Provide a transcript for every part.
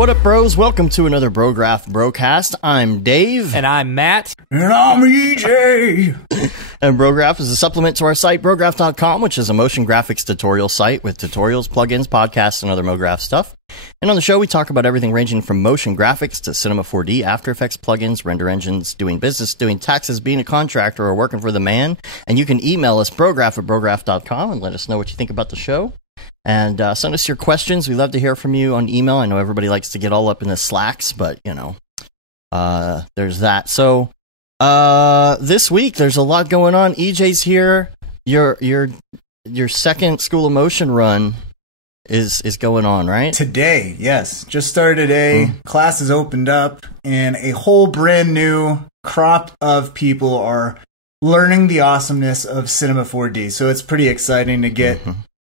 What up, bros? Welcome to another Brograph Brocast. I'm Dave. And I'm Matt. And I'm EJ. And Brograph is a supplement to our site, Brograph.com, which is a motion graphics tutorial site with tutorials, plugins, podcasts, and other Mograph stuff. And on the show, we talk about everything ranging from motion graphics to Cinema 4D, After Effects plugins, render engines, doing business, doing taxes, being a contractor, or working for the man. And you can email us, Brograph@Brograph.com, and let us know what you think about the show. And send us your questions. We love to hear from you on email. I know everybody likes to get all up in the Slacks, but, you know, there's that. So this week, there's a lot going on. EJ's here. Your second School of Motion run is going on, right? Today, yes. Just started today. Classes opened up, and a whole brand new crop of people are learning the awesomeness of Cinema 4D. So it's pretty exciting to get...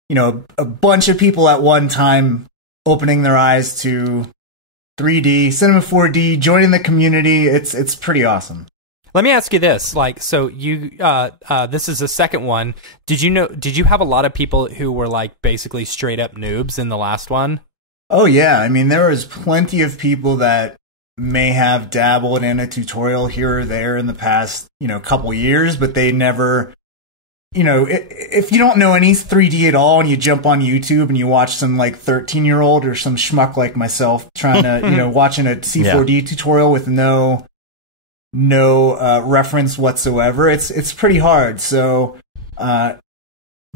you know, a bunch of people at one time opening their eyes to 3D, Cinema 4D, joining the community. It's pretty awesome. Let me ask you this: like, so you, this is the second one. Did you have a lot of people who were like basically straight up noobs in the last one? Oh yeah, I mean there was plenty of people that may have dabbled in a tutorial here or there in the past, couple years, but they never. If you don't know any 3D at all and you jump on YouTube and you watch some like 13-year-old or some schmuck like myself trying to, watching a C4D tutorial with no reference whatsoever, it's pretty hard. So,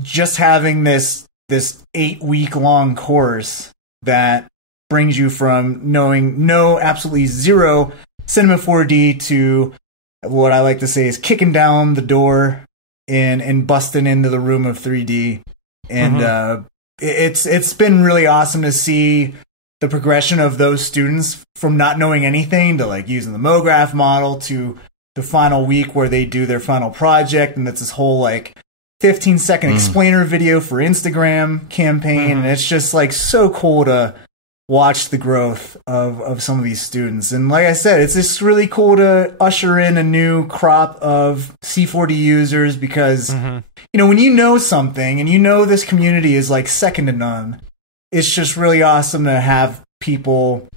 just having this 8-week-long course that brings you from knowing absolutely zero Cinema 4D to what I like to say is kicking down the door and busting into the room of 3D, and it's been really awesome to see the progression of those students from not knowing anything to like using the Mograph model to the final week where they do their final project, and it's this whole like 15-second explainer video for Instagram campaign, and it's just like so cool to watch the growth of some of these students. And like I said, it's just really cool to usher in a new crop of C4D users because, when you know something and this community is like second to none, it's just really awesome to have people,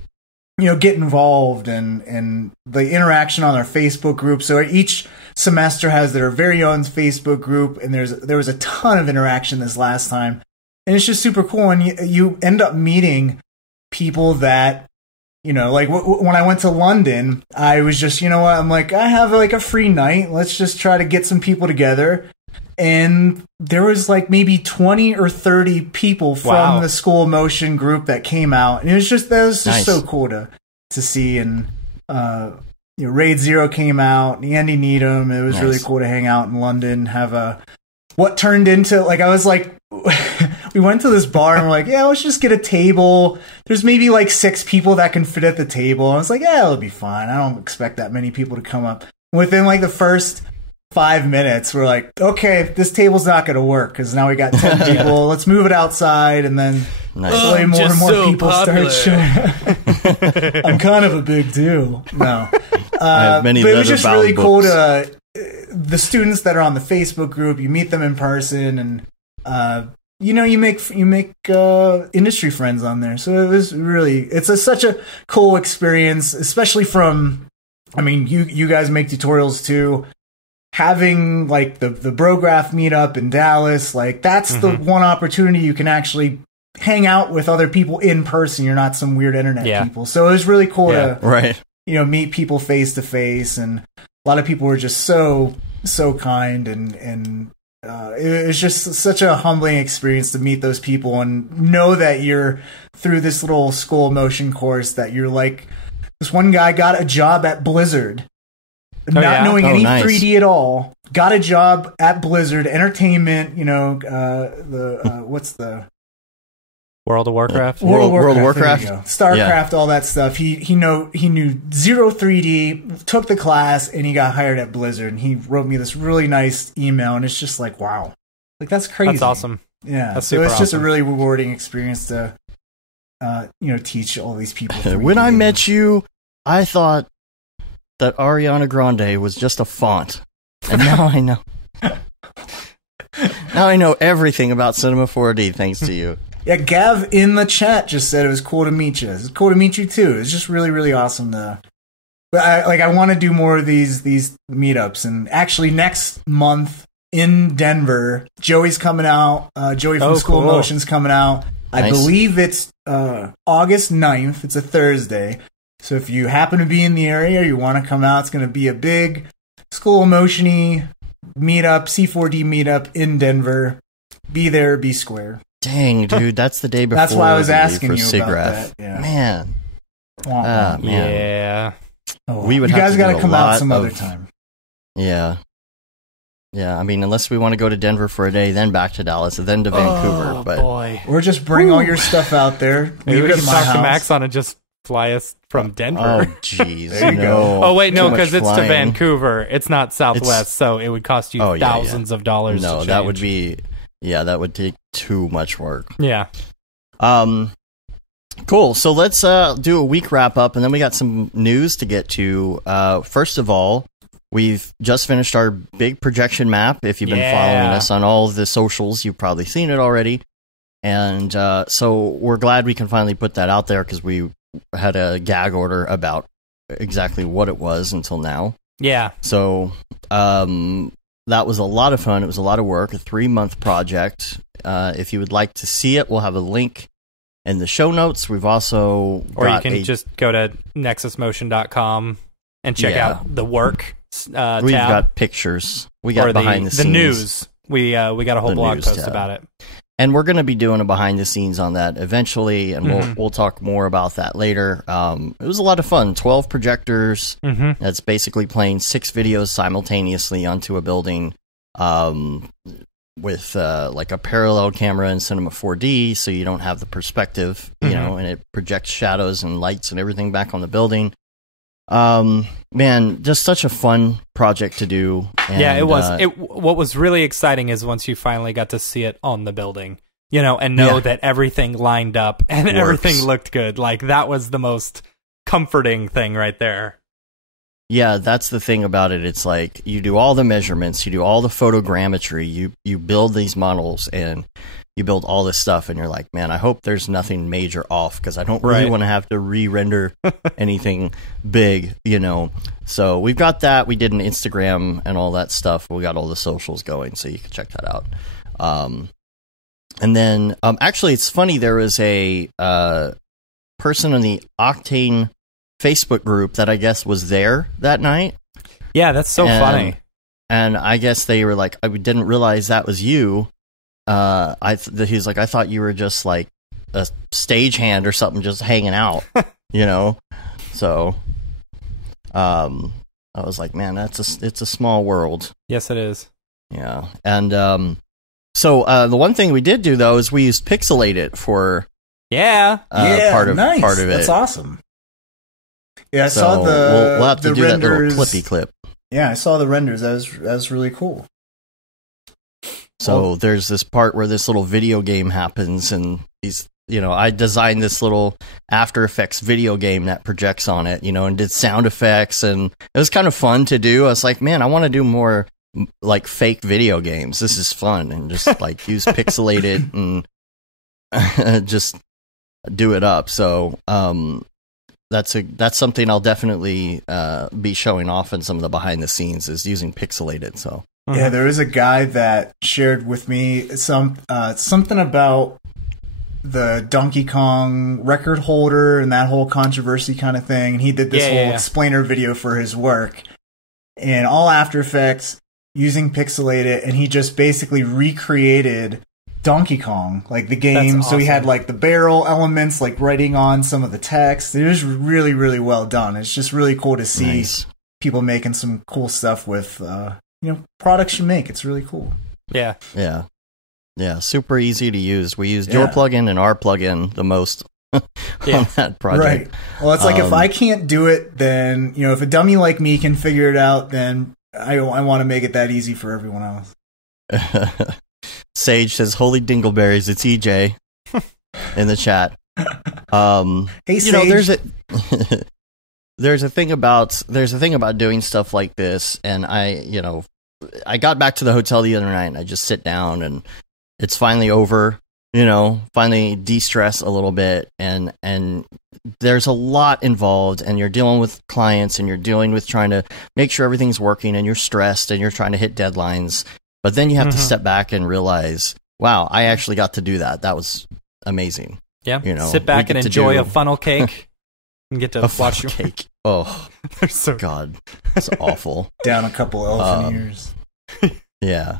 get involved and the interaction on our Facebook group. So each semester has their very own Facebook group, and there was a ton of interaction this last time. And it's just super cool. And you end up meeting people that, like when I went to London, I was just, I'm like, I have like a free night. Let's just try to get some people together. And there was like maybe 20 or 30 people from the School of Motion group that came out. And that was just nice. So cool to see. And, Raid Zero came out, Andy Needham. It was really cool to hang out in London, have what turned into, like, I was like, we went to this bar and we're like, yeah, let's just get a table. There's maybe like 6 people that can fit at the table. I was like, yeah, it'll be fine. I don't expect that many people to come up. Within like the first 5 minutes, we're like, okay, this table's not going to work because now we got 10 people. Let's move it outside. And then slowly more and more people start showing up. I'm kind of a big deal. No. But it was just really cool to the students that are on the Facebook group. You meet them in person, and you make industry friends on there. So it was really such a cool experience, especially from. I mean, you guys make tutorials too. Having like the Brograph meetup in Dallas, like that's the one opportunity you can actually hang out with other people in person. You're not some weird internet people. So it was really cool to meet people face to face, and a lot of people were just so kind, and it was just such a humbling experience to meet those people and know that you're through this little School of Motion course that you're like, this one guy got a job at Blizzard, not knowing any 3D at all, got a job at Blizzard Entertainment, what's the World of Warcraft? World of Warcraft. StarCraft, all that stuff. He knew zero 3D, took the class, and he got hired at Blizzard. And he wrote me this really nice email, and it's just like, wow. Like, that's crazy. That's awesome. Yeah. That's so it's just a really rewarding experience to, teach all these people 3D. When I met you, I thought that Ariana Grande was just a font. And now I know. Now I know everything about Cinema 4D thanks to you. Yeah, Gav in the chat just said it was cool to meet you. It's cool to meet you too. It's just really, really awesome to. But I want to do more of these meetups, and actually next month in Denver, Joey's coming out. Joey from School of Motion's coming out. I believe it's August 9th. It's a Thursday. So if you happen to be in the area, you want to come out, it's going to be a big School of Motion-y meetup, C4D meetup in Denver. Be there, be square. Dang, dude, that's the day before. That's why I was asking you SIGGRAPH. about that. Yeah. Man. Man. Yeah. Oh, We would you have guys to got do to a come out lot some other of- time. Yeah. Yeah, I mean, unless we want to go to Denver for a day, then back to Dallas, and then to Vancouver. Oh, But boy. Or just bring all your stuff out there. Maybe Leave we it can at my talk to house. Max on and just fly us from Denver. oh, jeez, There you no. go. Oh, wait, no, Too much because it's to flying. Vancouver. It's not Southwest, It's- so it would cost you Oh, yeah, thousands of dollars No, to that would change. be, yeah, that would take too much work. Yeah. Cool. So let's do a week wrap up, and then we got some news to get to. First of all, we've just finished our big projection map. If you've been following us on all of the socials, you've probably seen it already. And so we're glad we can finally put that out there, because we had a gag order about exactly what it was until now. Yeah. So that was a lot of fun. It was a lot of work, a 3-month project. If you would like to see it, we'll have a link in the show notes. We've also Or you got can just go to nexusmotion.com and check out the work we've tab. got pictures. We got or behind the scenes. news. We got a whole The blog news post tab. about it. And we're going to be doing a behind the scenes on that eventually, and we'll talk more about that later. It was a lot of fun. 12 projectors. That's basically playing 6 videos simultaneously onto a building, with like a parallel camera in Cinema 4D, so you don't have the perspective, you know, and it projects shadows and lights and everything back on the building. Man, just such a fun project to do. And, Yeah, it was. What was really exciting is once you finally got to see it on the building, you know, and know that everything lined up and everything looked good. Like, that was the most comforting thing right there. Yeah, that's the thing about it. It's like you do all the measurements, you do all the photogrammetry, you build these models, and you build all this stuff, and you're like, man, I hope there's nothing major off, because I don't really want to have to re-render anything big, you know. So we've got that. We did an Instagram and all that stuff. We got all the socials going, so you can check that out. And then, actually, it's funny. There was a person in the Octane Facebook group that I guess was there that night. Yeah, that's so funny. And I guess they were like, I didn't realize that was you. He's like, I thought you were just like a stagehand or something, just hanging out, you know? So, I was like, man, it's a small world. Yes, it is. Yeah. And, so, the one thing we did do though, is we used Pixelate It for, part of it. That's awesome. Yeah, I So saw the we'll have to the do renders. that little clippy clip. Yeah, I saw the renders. That was really cool. So there's this part where this little video game happens, and I designed this little After Effects video game that projects on it, and did sound effects, and it was kind of fun to do. I was like, man, I want to do more like fake video games. This is fun, and just like use Pixelate It and just do it up. So that's something I'll definitely be showing off in some of the behind the scenes, is using Pixelate It. So. Yeah, there was a guy that shared with me something about the Donkey Kong record holder and that whole controversy kind of thing. And he did this whole explainer video for his work in all After Effects using Pixelate It, and he just basically recreated Donkey Kong, like the game. That's So he had awesome. like the barrel elements, like writing on some of the text. It was really, really well done. It's just really cool to see people making some cool stuff with products you make. It's really cool. Yeah. Super easy to use. We used your plugin and our plugin the most on that project. Right. Well, it's like if I can't do it, then if a dummy like me can figure it out, then I want to make it that easy for everyone else. Sage says, "Holy dingleberries, it's EJ." In the chat. Hey, Sage. There's a thing about doing stuff like this, and I got back to the hotel the other night, and I just sit down, and it's finally over. finally de-stress a little bit, and there's a lot involved, and you're dealing with clients, and you're dealing with trying to make sure everything's working, and you're stressed, and you're trying to hit deadlines, but then you have to step back and realize, wow, I actually got to do that. That was amazing. Yeah, sit back and enjoy a funnel cake, and get to watch your cake. Oh, God, it's awful. Down a couple elephant ears. Yeah.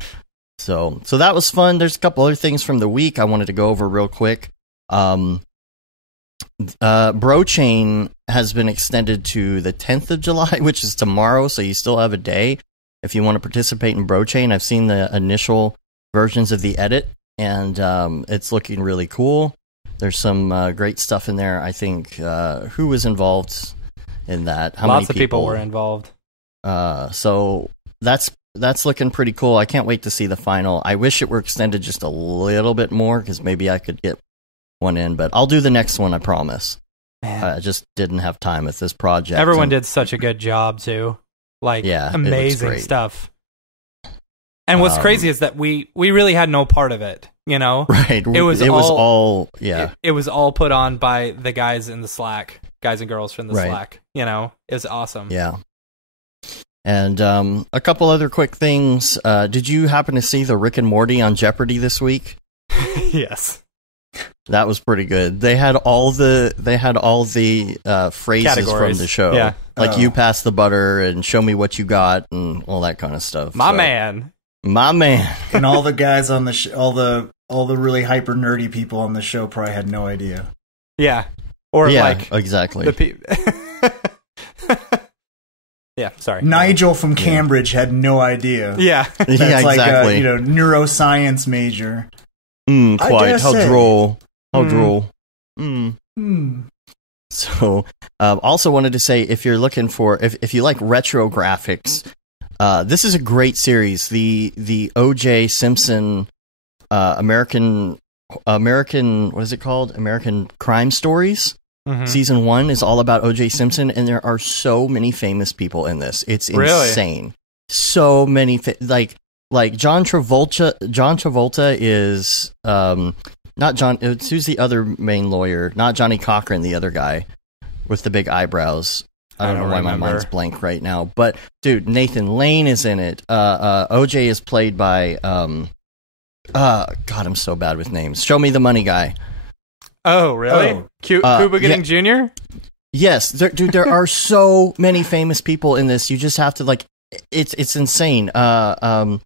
So that was fun. There's a couple other things from the week I wanted to go over real quick. Brochain has been extended to the 10th of July, which is tomorrow, so you still have a day if you want to participate in Brochain. I've seen the initial versions of the edit, and it's looking really cool. There's some great stuff in there. I think who was involved in that? Lots of people were involved. So that's looking pretty cool. I can't wait to see the final. I wish it were extended just a little bit more, because maybe I could get one in, but I'll do the next one, I promise. Man. I just didn't have time with this project. Everyone did such a good job too. Amazing stuff. And what's crazy is that we really had no part of it, Right. It was all It was all put on by the guys in the Slack, guys and girls from the Slack. It was awesome. Yeah. And a couple other quick things. Did you happen to see the Rick and Morty on Jeopardy this week? Yes. That was pretty good. They had all the phrases categories from the show. Yeah. You pass the butter and show me what you got and all that kind of stuff. My man. And all the guys on the all the really hyper nerdy people on the show probably had no idea. Yeah. Or exactly. Yeah, sorry. Nigel from Cambridge had no idea. Yeah. That's exactly. A neuroscience major. Quite. How droll. How droll. So, also wanted to say, if you're looking for, if you like retro graphics, this is a great series. The OJ Simpson American, what is it called? American Crime Stories. Season 1 is all about OJ Simpson, and there are so many famous people in this. It's insane. Really? So many, like John Travolta. John Travolta is not John. Who's the other main lawyer? Not Johnny Cochran, the other guy with the big eyebrows. I don't know why my mind's blank right now. But dude, Nathan Lane is in it. OJ is played by God, I'm so bad with names. Show me the money guy. Oh, really? Cuba Gooding Jr.? Yes, there are so many famous people in this. You just have to it's insane. Kardashian,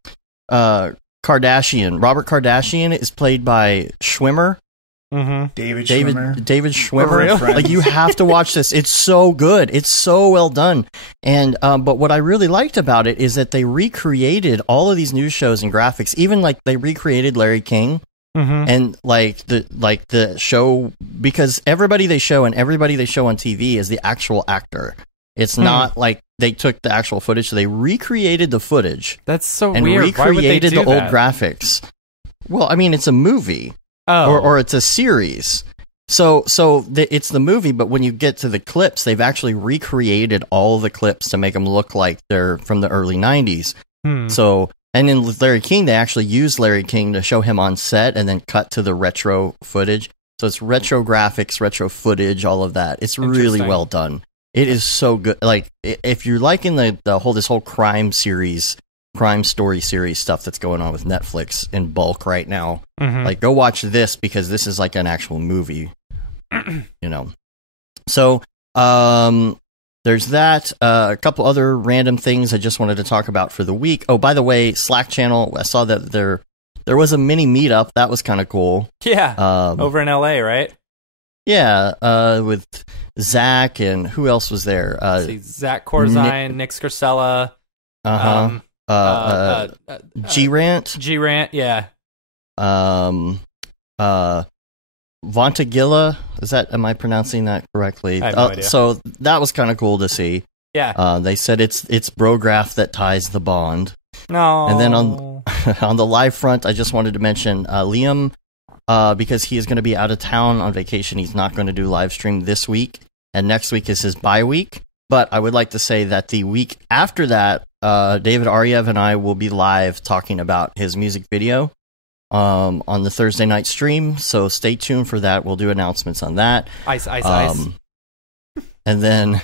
Robert Kardashian is played by Schwimmer. David Schwimmer. David Schwimmer. You have to watch this. It's so good. It's so well done. And but what I really liked about it is that they recreated all of these news shows and graphics. Even they recreated Larry King. And the show, because everybody they show on TV is the actual actor. It's not like they took the actual footage, so they recreated the footage. That's so and weird. Recreated the old graphics. Well, I mean, it's a movie, or it's a series. So it's the movie, but when you get to the clips, they've actually recreated all the clips to make them look like they're from the early 90s. So. And in Larry King, they actually used Larry King to show him on set and then cut to the retro footage. So it's retro graphics, retro footage, all of that. It's really well done. It is so good. If you're liking this whole crime story series stuff that's going on with Netflix in bulk right now, go watch this, because this is like an actual movie. So, there's that. A couple other random things I just wanted to talk about for the week. Oh, by the way, Slack channel, I saw that there was a mini meetup. That was kind of cool. Yeah, over in LA, right? Yeah, with Zach, and who else was there? Zach Corzine, Nick Scarcella. G-Rant. G-Rant, yeah. Vontagilla, am I pronouncing that correctly? I have no idea. So that was kind of cool to see. Yeah. They said it's Brograph that ties the bond. No. And then on the live front, I just wanted to mention Liam, because he is going to be out of town on vacation. He's not going to do live stream this week, and next week is his bye week. But I would like to say that the week after that, David Aryev and I will be live talking about his music video on the Thursday night stream, so stay tuned for that. We'll do announcements on that. Ice. And then,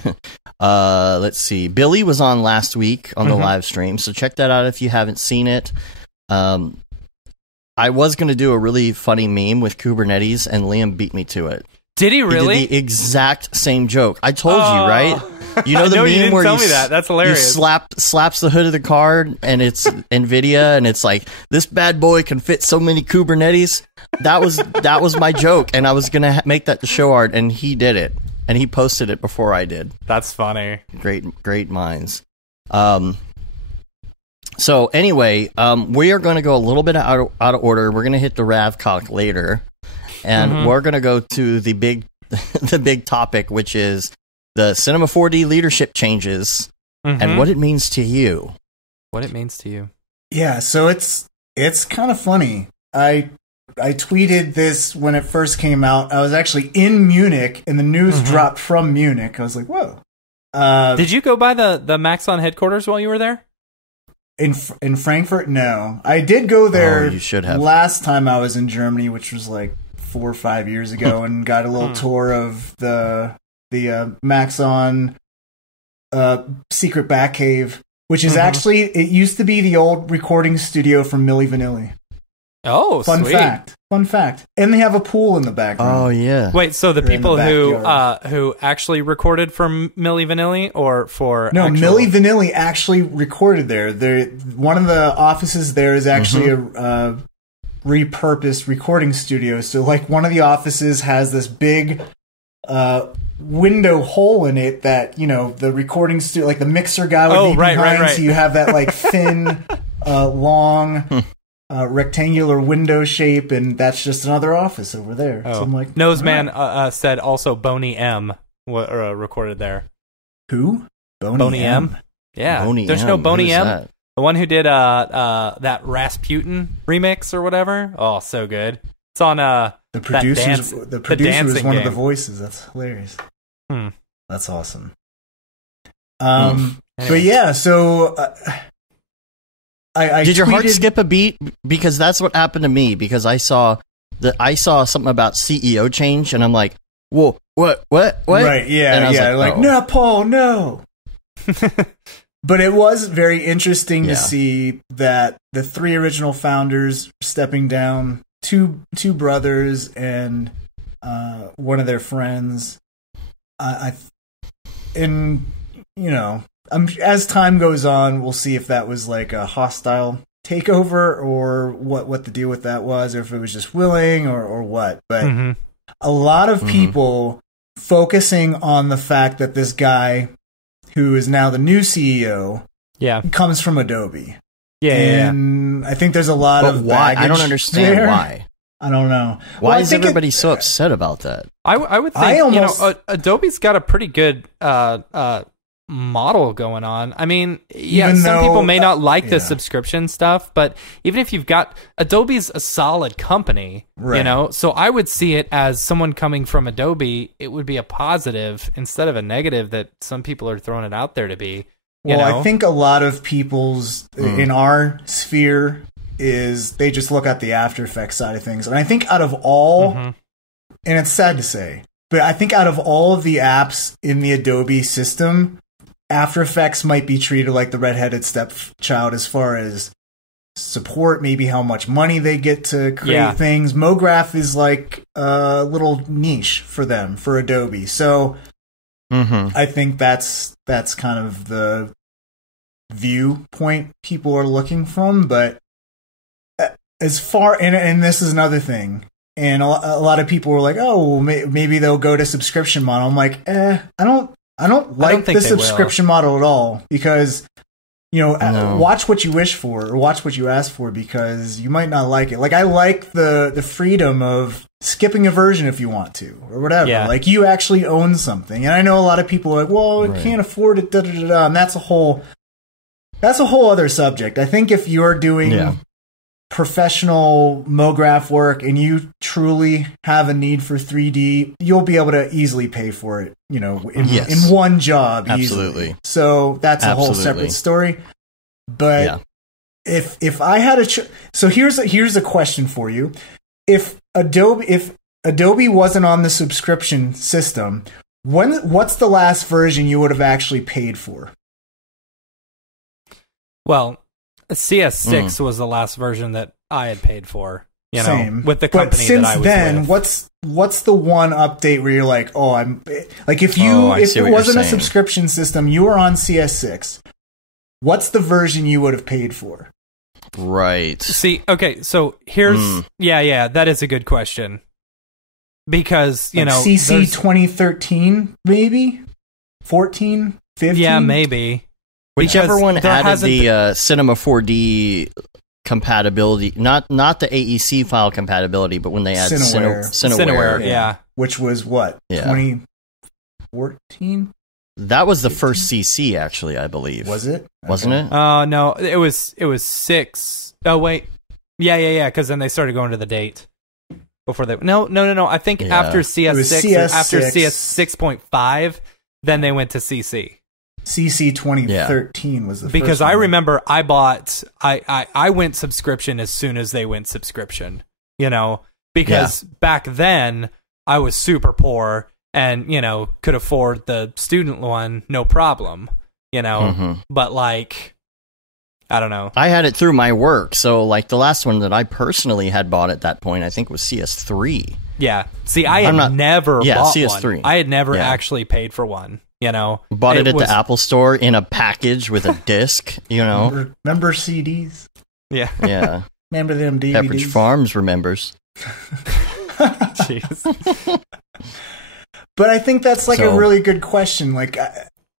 let's see. Billy was on last week on the live stream, so check that out if you haven't seen it. I was going to do a really funny meme with Kubernetes, and Liam beat me to it. Did he really? He did the exact same joke. I told you, right? You know the meme you didn't where tell me that. That's hilarious. You slaps the hood of the card, and it's NVIDIA, and it's like, this bad boy can fit so many Kubernetes. That was my joke, and I was going to make that the show art, and he did it. And he posted it before I did. That's funny. Great minds. So anyway, we are going to go a little bit out of order. We're going to hit the Ravcock later, and we're going to go to the big topic, which is the Cinema 4D leadership changes and what it means to you. What it means to you. Yeah, so it's kind of funny. I tweeted this when it first came out. I was actually in Munich, and the news dropped from Munich. I was like, whoa. Did you go by the Maxon headquarters while you were there? In Frankfurt? No. I did go there you should have. Last time I was in Germany, which was like 4 or 5 years ago, and got a little tour of the Maxon secret Batcave, which is actually, it used to be the old recording studio from Milli Vanilli. Oh, Fun fact. And they have a pool in the background. Oh, yeah. Wait, so the people who actually recorded from Milli Vanilli or for Milli Vanilli actually recorded there. One of the offices there is actually a repurposed recording studio. So, like, one of the offices has this big window hole in it that, you know, the recording studio, like the mixer guy would be behind. Right. So you have that, like, thin, long... rectangular window shape, and that's just another office over there. Oh. So I'm like, Noseman said also Boney M recorded there. Who? Boney M? Yeah. There's no Boney M. That? The one who did that Rasputin remix or whatever. Oh, so good. It's on the producer. The producer was one of the voices. That's hilarious. That's awesome. Anyway. But yeah, so. I did your heart skip a beat? Because that's what happened to me. Because I saw something about CEO change, and I'm like, "Whoa, what?" Right? Yeah, yeah. Like, no, Paul, no. But it was very interesting to see that the 3 original founders stepping down, two brothers and one of their friends. As time goes on, we'll see if that was like a hostile takeover or what the deal with that was, or if it was just willing or what. But a lot of people focusing on the fact that this guy, who is now the new CEO, comes from Adobe. And I think there's a lot of why? baggage I don't understand there. Why. I don't know. Why is everybody so upset about that? I would think Adobe's got a pretty good model going on. I mean, some people may not like the subscription stuff, but even if you've got Adobe's a solid company, you know, so I would see it as someone coming from Adobe, it would be a positive instead of a negative that some people are throwing it out there to be. I think a lot of people's in our sphere is they just look at the After Effects side of things. And I think out of all, and it's sad to say, but I think out of all of the apps in the Adobe system, After Effects might be treated like the redheaded stepchild as far as support, maybe how much money they get to create things. Mograph is like a little niche for them, for Adobe. So I think that's kind of the viewpoint people are looking from. But as far, and this is another thing, and a lot of people were like, oh, maybe they'll go to subscription model. I'm like, I don't like the subscription model at all, because, you know, watch what you wish for or watch what you ask for, because you might not like it. Like, I like the freedom of skipping a version if you want to or whatever. Yeah. Like, you actually own something. And I know a lot of people are like, well, I can't afford it, and that's a whole other subject. I think if you're doing professional Mograph work and you truly have a need for 3D, you'll be able to easily pay for it, you know, in one job. Absolutely. Easily. So that's a whole separate story. But if I had so here's a question for you. If Adobe wasn't on the subscription system, what's the last version you would have actually paid for? Well, CS6 was the last version that I had paid for. You know, Same. with the company that I was then, with. what's the one update where you're like, oh, I'm like, if it wasn't a subscription system, you were on CS6. What's the version you would have paid for? Right. See, okay, so here's yeah, that is a good question. Because, you know, CC 2013 maybe? 14, 15? Yeah, maybe. Whichever one added the Cinema 4D compatibility, not the AEC file compatibility, but when they add Cineware, yeah. Which was what? 2014? That was the first CC, actually, I believe. Was it? Wasn't it? No, it was 6. Oh wait, yeah. Because then they started going to the date before they. No. I think after CS6, after CS 6.5, then they went to CC. CC 2013 was the first because one. I remember I went subscription as soon as they went subscription. You know, because back then I was super poor and, you know, could afford the student one, no problem, you know, but like, I don't know. I had it through my work. So like the last one that I personally had bought at that point, I think was CS3. Yeah. See, I had never bought CS3. one. I had never actually paid for one, you know. Bought it at the Apple store in a package with a disc, you know. Remember CDs? Yeah. Yeah. Remember them DVDs? Pepperidge Farms remembers. Jeez. But I think that's like a really good question. Like,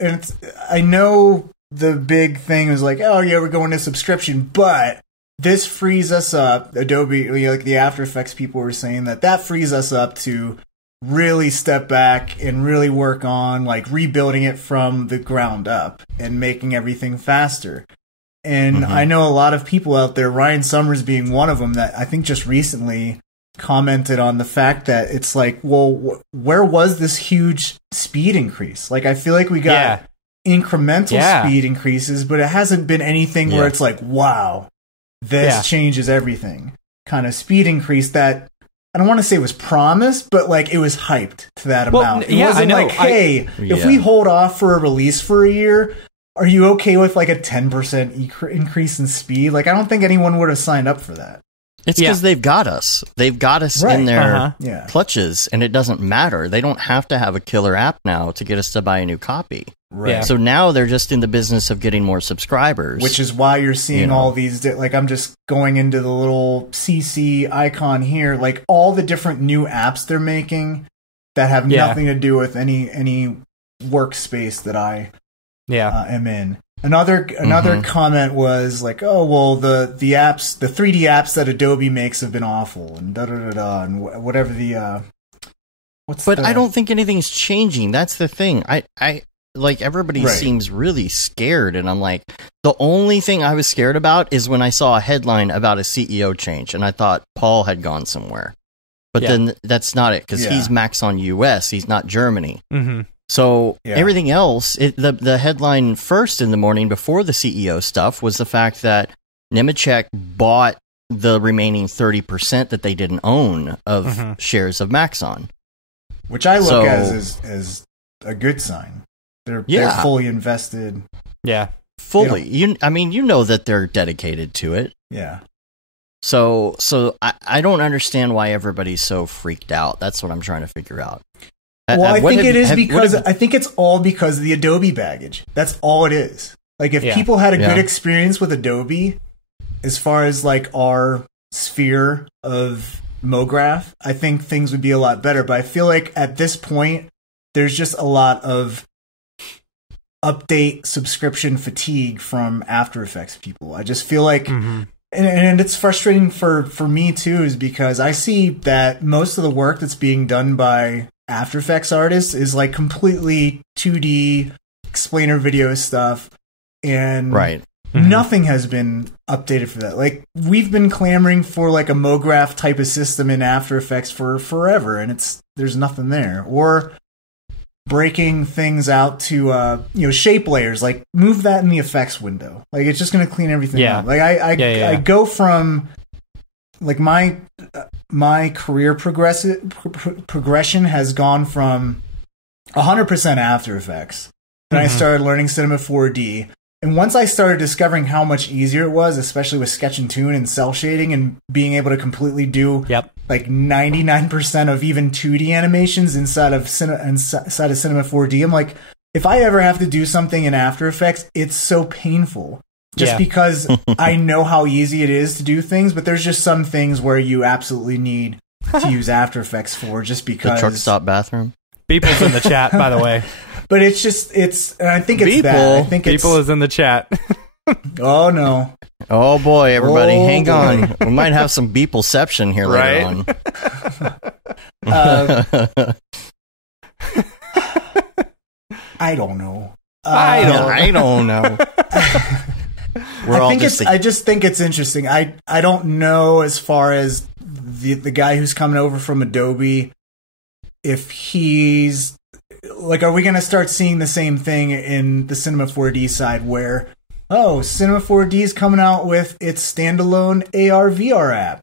I know the big thing is like, oh yeah, we're going to subscription, but this frees us up. Adobe, like the After Effects people were saying that frees us up to really step back and really work on like rebuilding it from the ground up and making everything faster. And I know a lot of people out there, Ryan Summers being one of them, that I think just recently commented on the fact that it's like, well, where was this huge speed increase? Like, I feel like we got incremental speed increases, but it hasn't been anything where it's like, wow, this changes everything. Kind of speed increase that I don't want to say was promised, but like it was hyped to that amount. It wasn't like, hey, if we hold off for a release for a year, are you okay with like a 10% increase in speed? Like, I don't think anyone would have signed up for that. It's because they've got us. They've got us in their clutches, and it doesn't matter. They don't have to have a killer app now to get us to buy a new copy. Right. Yeah. So now they're just in the business of getting more subscribers. Which is why you're seeing all these, like, I'm just going into the little CC icon here, like all the different new apps they're making that have nothing to do with any workspace that I am in. Another comment was like, oh well, the 3D apps that Adobe makes have been awful, and and whatever the I don't think anything's changing. That's the thing. I like everybody seems really scared, and I'm like, the only thing I was scared about is when I saw a headline about a CEO change, and I thought Paul had gone somewhere, but then that's not it because he's Max on US, he's not Germany. So everything else, the headline first in the morning before the CEO stuff was the fact that Nemechek bought the remaining 30% that they didn't own of shares of Maxon. Which I look as a good sign. They're fully invested. Yeah. Fully. You know that they're dedicated to it. Yeah. So I don't understand why everybody's so freaked out. That's what I'm trying to figure out. Well, I think it's all because of the Adobe baggage. That's all it is. Like, if people had a good experience with Adobe, as far as like our sphere of Mograph, I think things would be a lot better. But I feel like at this point, there's just a lot of update subscription fatigue from After Effects people. I just feel like, and it's frustrating for me too, is because I see that most of the work that's being done by After Effects artists is like completely 2D explainer video stuff, and nothing has been updated for that. Like, we've been clamoring for like a Mograph type of system in After Effects for forever, and there's nothing there. Or breaking things out to shape layers, like move that in the effects window. Like it's just going to clean everything up. Like I go from like my career progression has gone from 100% After Effects. Then I started learning Cinema 4D. And once I started discovering how much easier it was, especially with Sketch and Tune and cell shading and being able to completely do like 99% of even 2D animations inside of Cinema 4D, I'm like, if I ever have to do something in After Effects, it's so painful. Just because I know how easy it is to do things, but there's just some things where you absolutely need to use After Effects for, just because. The truck stop bathroom. Beeple's in the chat, by the way. But it's just, and I think it's that. I think Beeple is in the chat. Oh, no. Oh, boy, everybody. Hang on. We might have some Beepleception here later on. I don't know. I don't know. I just think it's interesting. I don't know, as far as the guy who's coming over from Adobe, if he's like, are we going to start seeing the same thing in the Cinema 4D side where, Cinema 4D is coming out with its standalone AR VR app,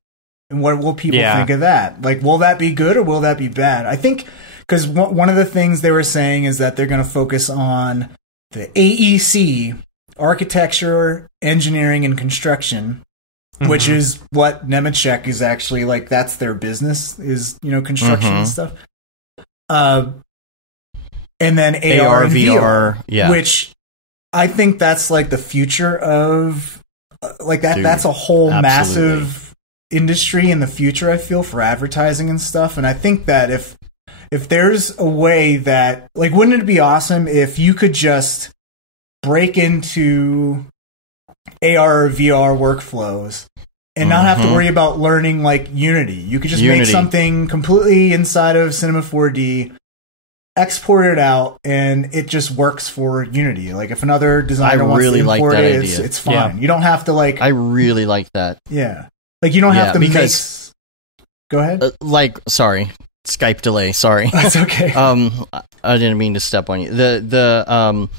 and what will people think of that? Like, will that be good or will that be bad? I think, because one of the things they were saying is that they're going to focus on the AEC, architecture, engineering, and construction, which is what Nemetschek is actually like. That's their business, is construction and stuff. And then AR and VR, which I think that's like the future of like that. Dude, that's a whole massive industry in the future, I feel, for advertising and stuff. And I think that if there's a way that, like, wouldn't it be awesome if you could just break into AR or VR workflows and not have to worry about learning like Unity? You could just make something completely inside of Cinema 4D, export it out, and it just works for Unity. Like, if another designer wants to import it, it's fine. Yeah. You don't have to like. I really like that. Yeah, like you don't have to make. Go ahead. Sorry, Skype delay. Sorry. That's okay. I didn't mean to step on you. The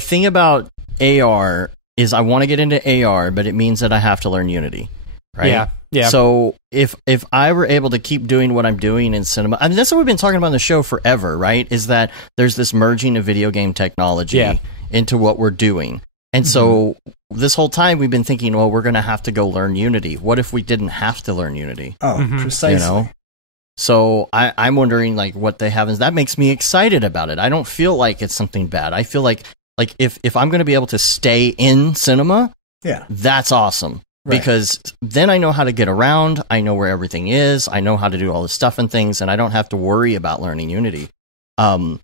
thing about AR is I want to get into AR, but it means that I have to learn Unity, right? Yeah. Yeah. So if I were able to keep doing what I'm doing in cinema, I mean, that's what we've been talking about on the show forever, right? Is that there's this merging of video game technology into what we're doing. And so this whole time we've been thinking, well, we're going to have to go learn Unity. What if we didn't have to learn Unity? Oh, precisely. So I'm wondering, like, what they have. And that makes me excited about it. I don't feel like it's something bad. I feel like if I'm going to be able to stay in cinema, that's awesome. Right. Because then I know how to get around, I know where everything is, I know how to do all this stuff and things, and I don't have to worry about learning Unity. Also,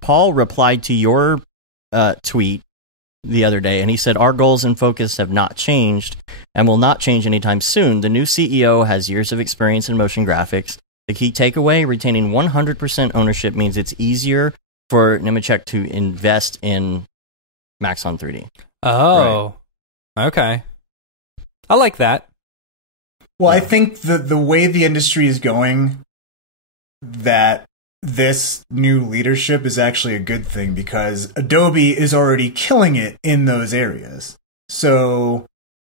Paul replied to your tweet the other day, and he said, our goals and focus have not changed and will not change anytime soon. The new CEO has years of experience in motion graphics. The key takeaway, retaining 100% ownership means it's easier for Nemetschek to invest in Maxon 3D. Oh, right. Okay. I like that. Well, I think the way the industry is going, that this new leadership is actually a good thing, because Adobe is already killing it in those areas. So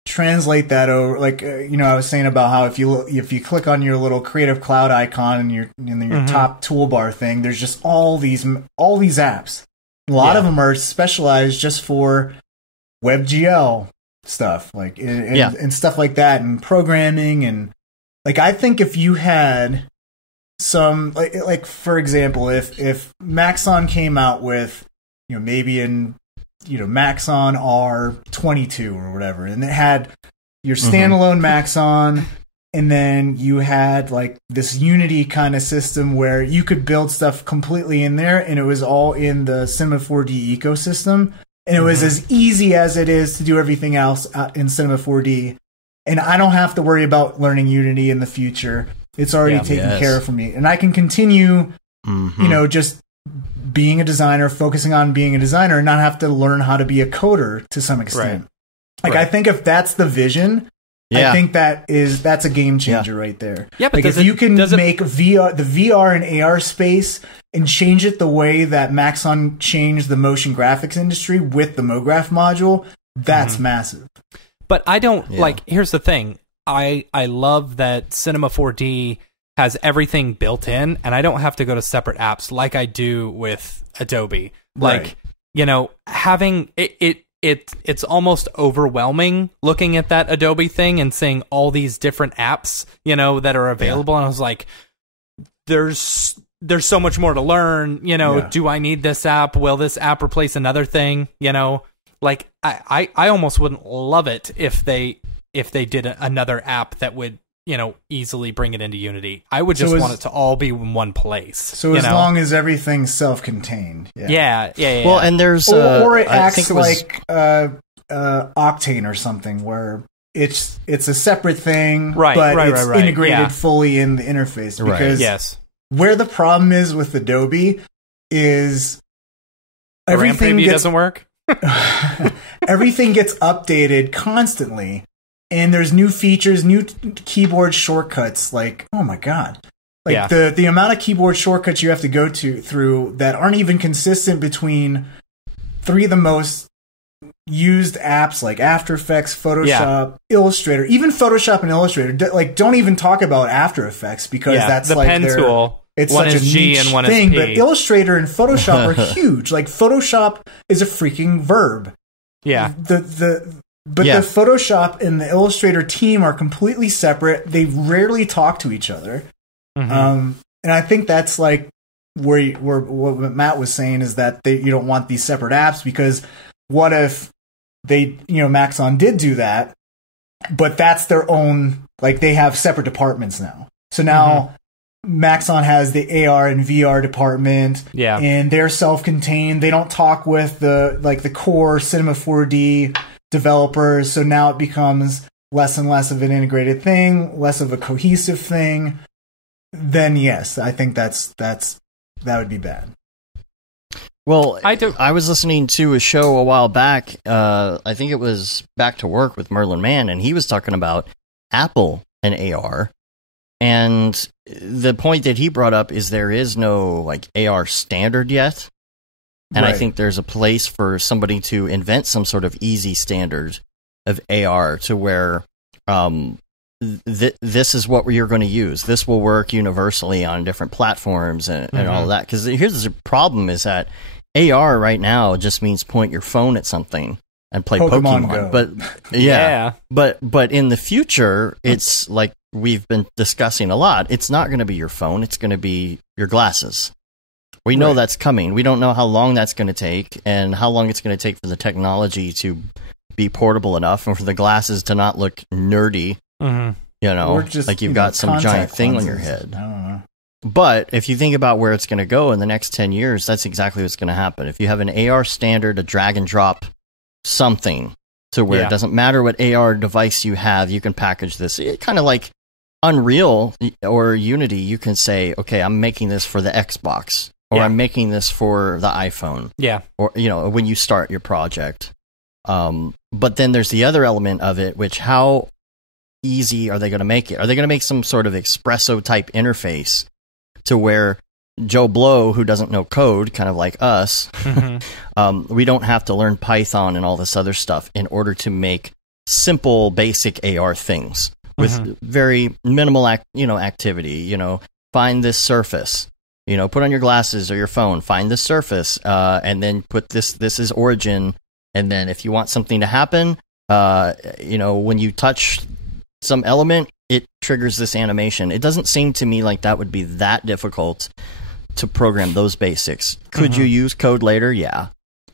translate that over, like I was saying about how if you click on your little Creative Cloud icon and your top toolbar thing, there's just all these apps. A lot of them are specialized just for WebGL stuff, like and stuff like that, and programming, and like I think if you had some like for example, if Maxon came out with maybe in Maxon R22 or whatever, and it had your standalone Maxon, and then you had like this Unity kind of system where you could build stuff completely in there, and it was all in the Cinema 4D ecosystem. And it was as easy as it is to do everything else in Cinema 4D. And I don't have to worry about learning Unity in the future. It's already taken care of for me. And I can continue, just being a designer, focusing on being a designer, and not have to learn how to be a coder to some extent. Right. Like, I think if that's the vision, Yeah. I think that's a game changer right there. Yeah, but like if you can make the VR and AR space and change it the way that Maxon changed the motion graphics industry with the Mograph module, that's massive. But I don't like. Here's the thing. I love that Cinema 4D has everything built in, and I don't have to go to separate apps like I do with Adobe. Like, you know, having it's almost overwhelming looking at that Adobe thing and seeing all these different apps, you know, that are available. And I was like, there's so much more to learn. You know, do I need this app? Will this app replace another thing? You know, like I almost wouldn't love it if they did another app that would, you know, easily bring it into Unity. I would just want it to all be in one place. So as long as everything's self-contained. Yeah. Well, and there's or it acts like Octane or something, where it's a separate thing, but it's integrated fully in the interface. Because where the problem is with Adobe is everything doesn't work. Everything gets updated constantly, and there's new features, new keyboard shortcuts. Like, oh my god, like the amount of keyboard shortcuts you have to go through that aren't even consistent between three of the most used apps like After Effects, Photoshop, Illustrator. Even Photoshop and Illustrator, like, don't even talk about After Effects because that's the like pen tool. It's one such is a G niche and one thing, is P. but Illustrator and Photoshop are huge. Like, Photoshop is a freaking verb. Yeah. The Photoshop and the Illustrator team are completely separate. They rarely talk to each other. And I think that's like where what Matt was saying is that you don't want these separate apps, because what if they, you know, Maxon did do that, but that's their own, like, they have separate departments now. So now Maxon has the AR and VR department, and they're self-contained. They don't talk with the core Cinema 4D developers. So now it becomes less and less of an integrated thing, less of a cohesive thing. Then yes, I think that would be bad. Well, I was listening to a show a while back. I think it was Back to Work with Merlin Mann, and he was talking about Apple and AR. And the point that he brought up is there is no like AR standard yet. And I think there's a place for somebody to invent some sort of easy standard of AR to where this is what you're going to use. This will work universally on different platforms and all of that. Because here's the problem is that AR right now just means point your phone at something and play Pokemon. But but in the future, it's like we've been discussing a lot. It's not going to be your phone. It's going to be your glasses. We know that's coming. We don't know how long that's going to take and how long it's going to take for the technology to be portable enough and for the glasses to not look nerdy. You know, or just, like you've got some giant thing on your head. I don't know. But if you think about where it's going to go in the next 10 years, that's exactly what's going to happen. If you have an AR standard, a drag and drop something to where it doesn't matter what AR device you have, you can package this. It kind of like Unreal or Unity, you can say, okay, I'm making this for the Xbox, or I'm making this for the iPhone. Or, you know, when you start your project. But then there's the other element of it, which how easy are they going to make it? Are they going to make some sort of espresso type interface to where Joe Blow, who doesn't know code, kind of like us, we don't have to learn Python and all this other stuff in order to make simple, basic AR things with very minimal, activity. You know, find this surface. You know, put on your glasses or your phone, find this surface, and then put this. This is origin, and then if you want something to happen, you know, when you touch some element, it triggers this animation. It doesn't seem to me like that would be that difficult to program those basics. Could you use code later? Yeah.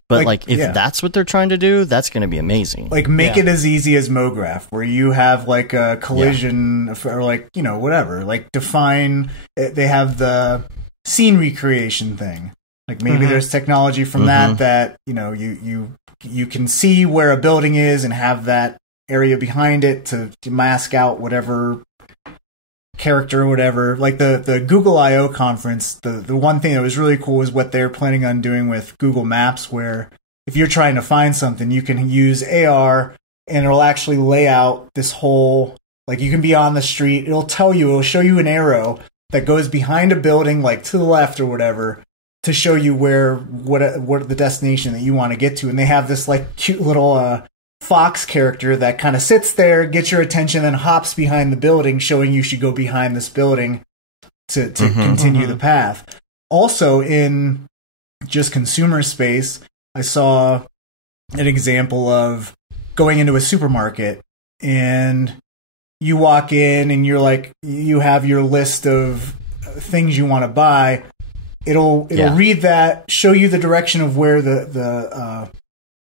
But if that's what they're trying to do, that's going to be amazing. Like make it as easy as Mograph, where you have like a collision or like, you know, whatever, like define, they have the scene recreation thing. Like maybe there's technology from that, you know, you can see where a building is and have that area behind it to mask out whatever character or whatever. Like the Google I/O conference, the one thing that was really cool was what they're planning on doing with Google Maps, where if you're trying to find something, you can use AR and it'll actually lay out this whole, like, you can be on the street, it'll show you an arrow that goes behind a building, like to the left or whatever, to show you what the destination that you want to get to. And they have this like cute little fox character that kind of sits there, gets your attention, then hops behind the building, showing you should go behind this building to continue the path. Also, in just consumer space, I saw an example of going into a supermarket, and you walk in and you're like, you have your list of things you want to buy. It'll read that, show you the direction of where the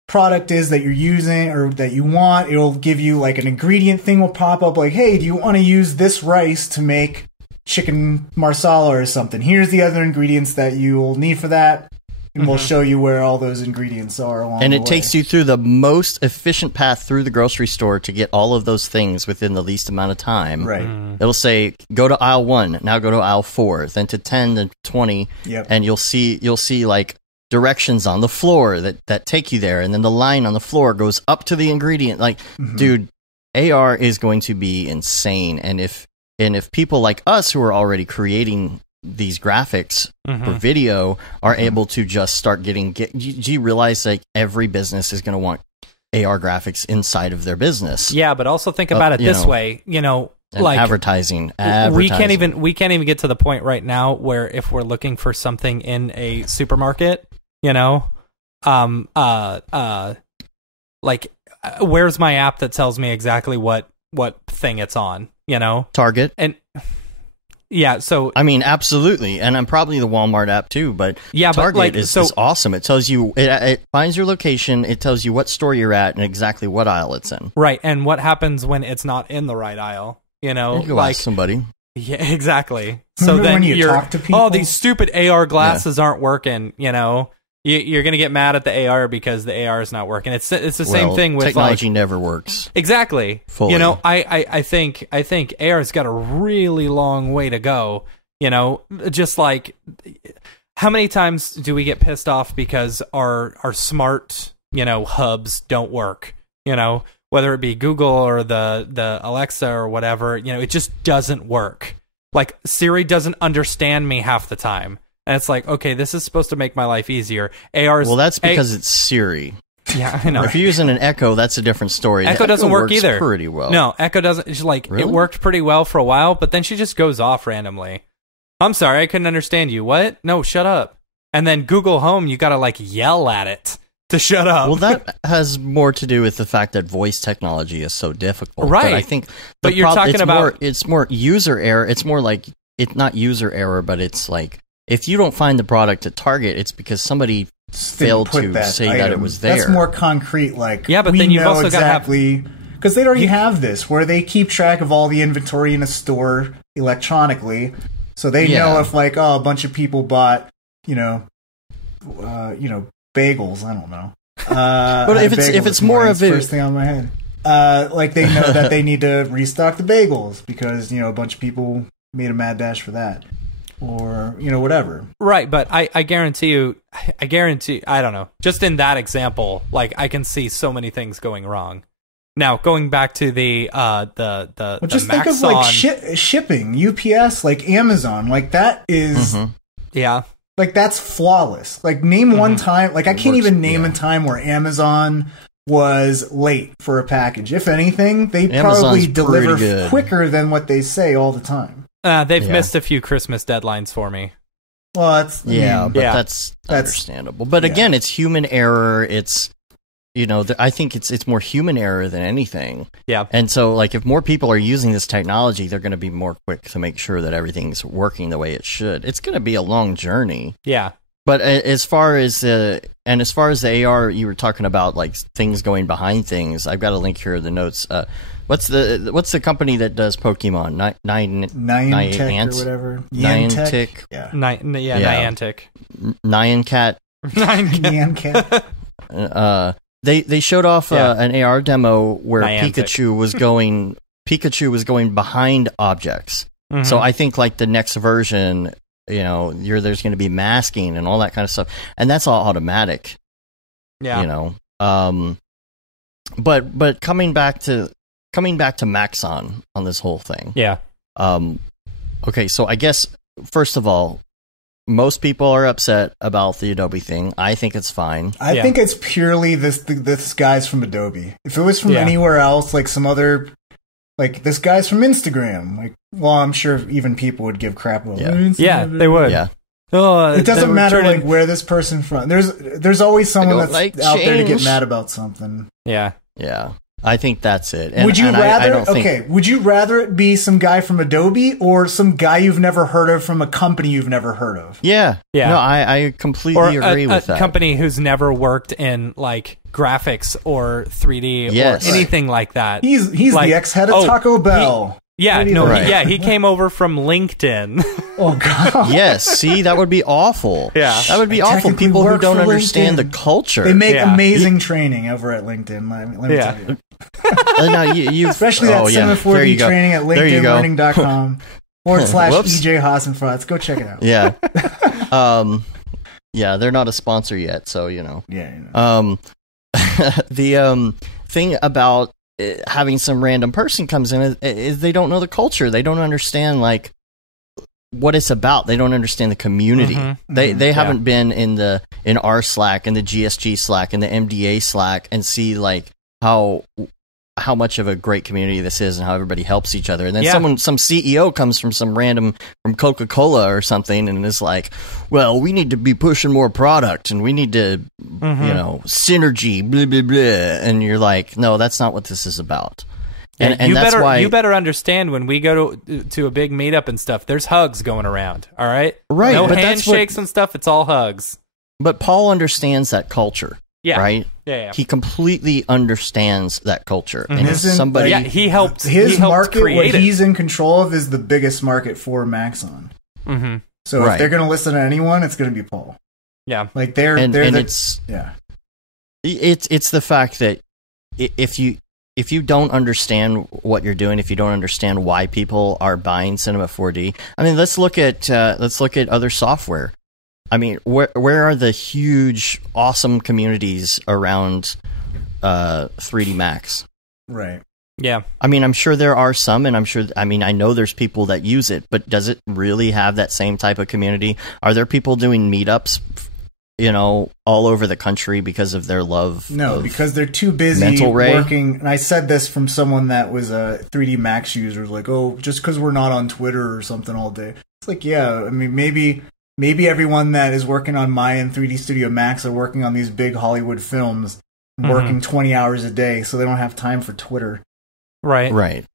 product is that you're using or that you want. It'll give you like an ingredient thing will pop up like, hey, do you want to use this rice to make chicken marsala or something? Here's the other ingredients that you'll need for that. And we'll show you where all those ingredients are along the way. And it takes you through the most efficient path through the grocery store to get all of those things within the least amount of time. Right. It'll say, go to aisle 1, now go to aisle 4, then to 10, then 20, and you'll see like directions on the floor that take you there, and then the line on the floor goes up to the ingredient. Like, dude, AR is going to be insane. And if people like us who are already creating these graphics for video are able to just start do you realize like every business is going to want AR graphics inside of their business? Yeah, but also think about it this way, like advertising. We can't even get to the point right now where if we're looking for something in a supermarket, like where's my app that tells me exactly what thing it's on, Target. And yeah, so I mean, absolutely, and I'm probably the Walmart app too. But Target is awesome. It tells you, it finds your location, it tells you what store you're at and exactly what aisle it's in. Right, and what happens when it's not in the right aisle? You go ask somebody. Yeah, exactly. So then when you talk to people, these stupid AR glasses aren't working. You're going to get mad at the AR because the AR is not working. It's the same thing with technology never works. Exactly. Fully. I think AR's got a really long way to go. Just like how many times do we get pissed off because our smart, hubs don't work? Whether it be Google or the Alexa or whatever, it just doesn't work. Like Siri doesn't understand me half the time. And it's like, okay, this is supposed to make my life easier. AR's well, that's because it's Siri. Yeah, I know. If you're using an Echo, that's a different story. Echo doesn't work either. Pretty well. No, Echo doesn't. It's like Really? It worked pretty well for a while, but then she just goes off randomly. I'm sorry, I couldn't understand you. What? No, shut up. And then Google Home, you gotta like yell at it to shut up. Well, that has more to do with the fact that voice technology is so difficult. Right. But I think but you're talking about it's more user error. It's more like it's not user error, but it's like if you don't find the product at Target, it's because somebody failed to say that it was there. That's more concrete. Like, yeah, but then you've also exactly, got to have, because they already have this where they keep track of all the inventory in a store electronically, so they know if like a bunch of people bought bagels. I don't know. But if it's more of first thing on my head, like they know that they need to restock the bagels because a bunch of people made a mad dash for that. Or, whatever. Right, but I guarantee you, I don't know. Just in that example, like, I can see so many things going wrong. Now, going back to the just think of, like, shipping, UPS, like, Amazon, like, that is... Yeah. Like, that's flawless. Like, name one time... Like, I can't even name a time where Amazon was late for a package. If anything, they probably deliver quicker than what they say all the time. They've missed a few Christmas deadlines for me. Well, that's that's understandable. But again, it's human error. It's I think it's more human error than anything. Yeah. And so, like, if more people are using this technology, they're going to be more quick to make sure that everything's working the way it should. It's going to be a long journey. Yeah. But as far as the AR, you were talking about like things going behind things. I've got a link here in the notes. What's the company that does Pokemon? Niantic or whatever. Niantic. Yeah. Niantic. Nyancat. Nyancat. They showed off an AR demo where Niantic. Pikachu was going behind objects. So I think like the next version, there's going to be masking and all that kind of stuff, and that's all automatic. Yeah. But coming back to Maxon on this whole thing. Yeah. Okay, so I guess first of all, most people are upset about the Adobe thing. I think it's fine. I think it's purely this guy's from Adobe. If it was from anywhere else, like some other, like this guy's from Instagram, like, well, I'm sure even people would give crap about it. Yeah, they would. Yeah. Oh, it doesn't matter like where this person from. There's always someone that's out there to get mad about something. Yeah. Yeah. I think that's it. And, would you rather? I don't think, would you rather it be some guy from Adobe or some guy you've never heard of from a company you've never heard of? Yeah. No, I completely agree with that. A company who's never worked in like graphics or 3D or anything like that. He's like, the ex-head of Taco Bell. He came over from LinkedIn. Oh God. Yes, see, that would be awful. Yeah, that would be awful. People who don't understand the culture. They make amazing training over at LinkedIn. Let me tell you. No, you especially that Cinema 4D training at LinkedInLearning.com / EJ Hasenfratz. Go check it out. Yeah. Yeah, they're not a sponsor yet, so you know. Yeah. You know. The thing about having some random person comes in is they don't know the culture. They don't understand like what it's about. They don't understand the community. They haven't been in our Slack, in the GSG Slack, in the MDA Slack, and see like how much of a great community this is and how everybody helps each other. And then some CEO comes from from Coca-Cola or something and is like, well, we need to be pushing more product and we need to, you know, synergy, blah, blah, blah. And you're like, no, that's not what this is about. And that's why you better understand when we go to a big meetup and stuff, there's hugs going around. All right. Right. No handshakes and stuff. It's all hugs. But Paul understands that culture. Yeah. Right? Yeah. He completely understands that culture. And somebody he helped his market, create what it. he's in control of, is the biggest market for Maxon. So if they're going to listen to anyone, it's going to be Paul. Yeah. Like it's the fact that if you don't understand what you're doing, if you don't understand why people are buying Cinema 4D, I mean, let's look at other software. I mean, where are the huge, awesome communities around 3D Max? Right. Yeah. I mean, I'm sure there are some, and I know there's people that use it, but does it really have that same type of community? Are there people doing meetups, you know, all over the country because of their love? No, because they're too busy working. And I said this from someone that was a 3D Max user, like, oh, just because we're not on Twitter or something all day. It's like, yeah, I mean, maybe everyone that is working on Maya and 3D Studio Max are working on these big Hollywood films, working 20 hours a day, so they don't have time for Twitter. Right.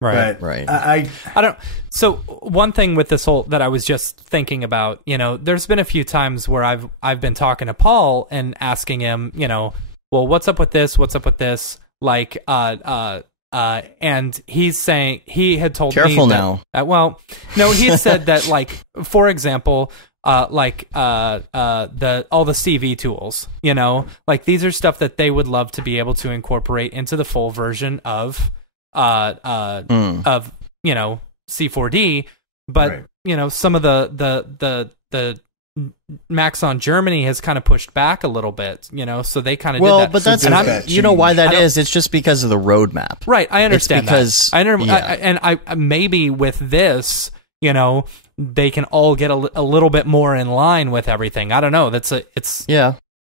But I don't. So one thing with this whole that I was just thinking about, you know, there's been a few times where I've been talking to Paul and asking him, you know, well, what's up with this? What's up with this? Like, and he's saying he had told Careful me now. Well, no, he had said that, like, for example, all the CV tools, you know, like these are stuff that they would love to be able to incorporate into the full version of you know, C4D, but you know, some of the Maxon Germany has kind of pushed back a little bit, you know, so they kind of did that. But that's you know why that is. It's just because of the roadmap, right? I understand because that. I maybe with this, you know, they can all get a little bit more in line with everything. I don't know.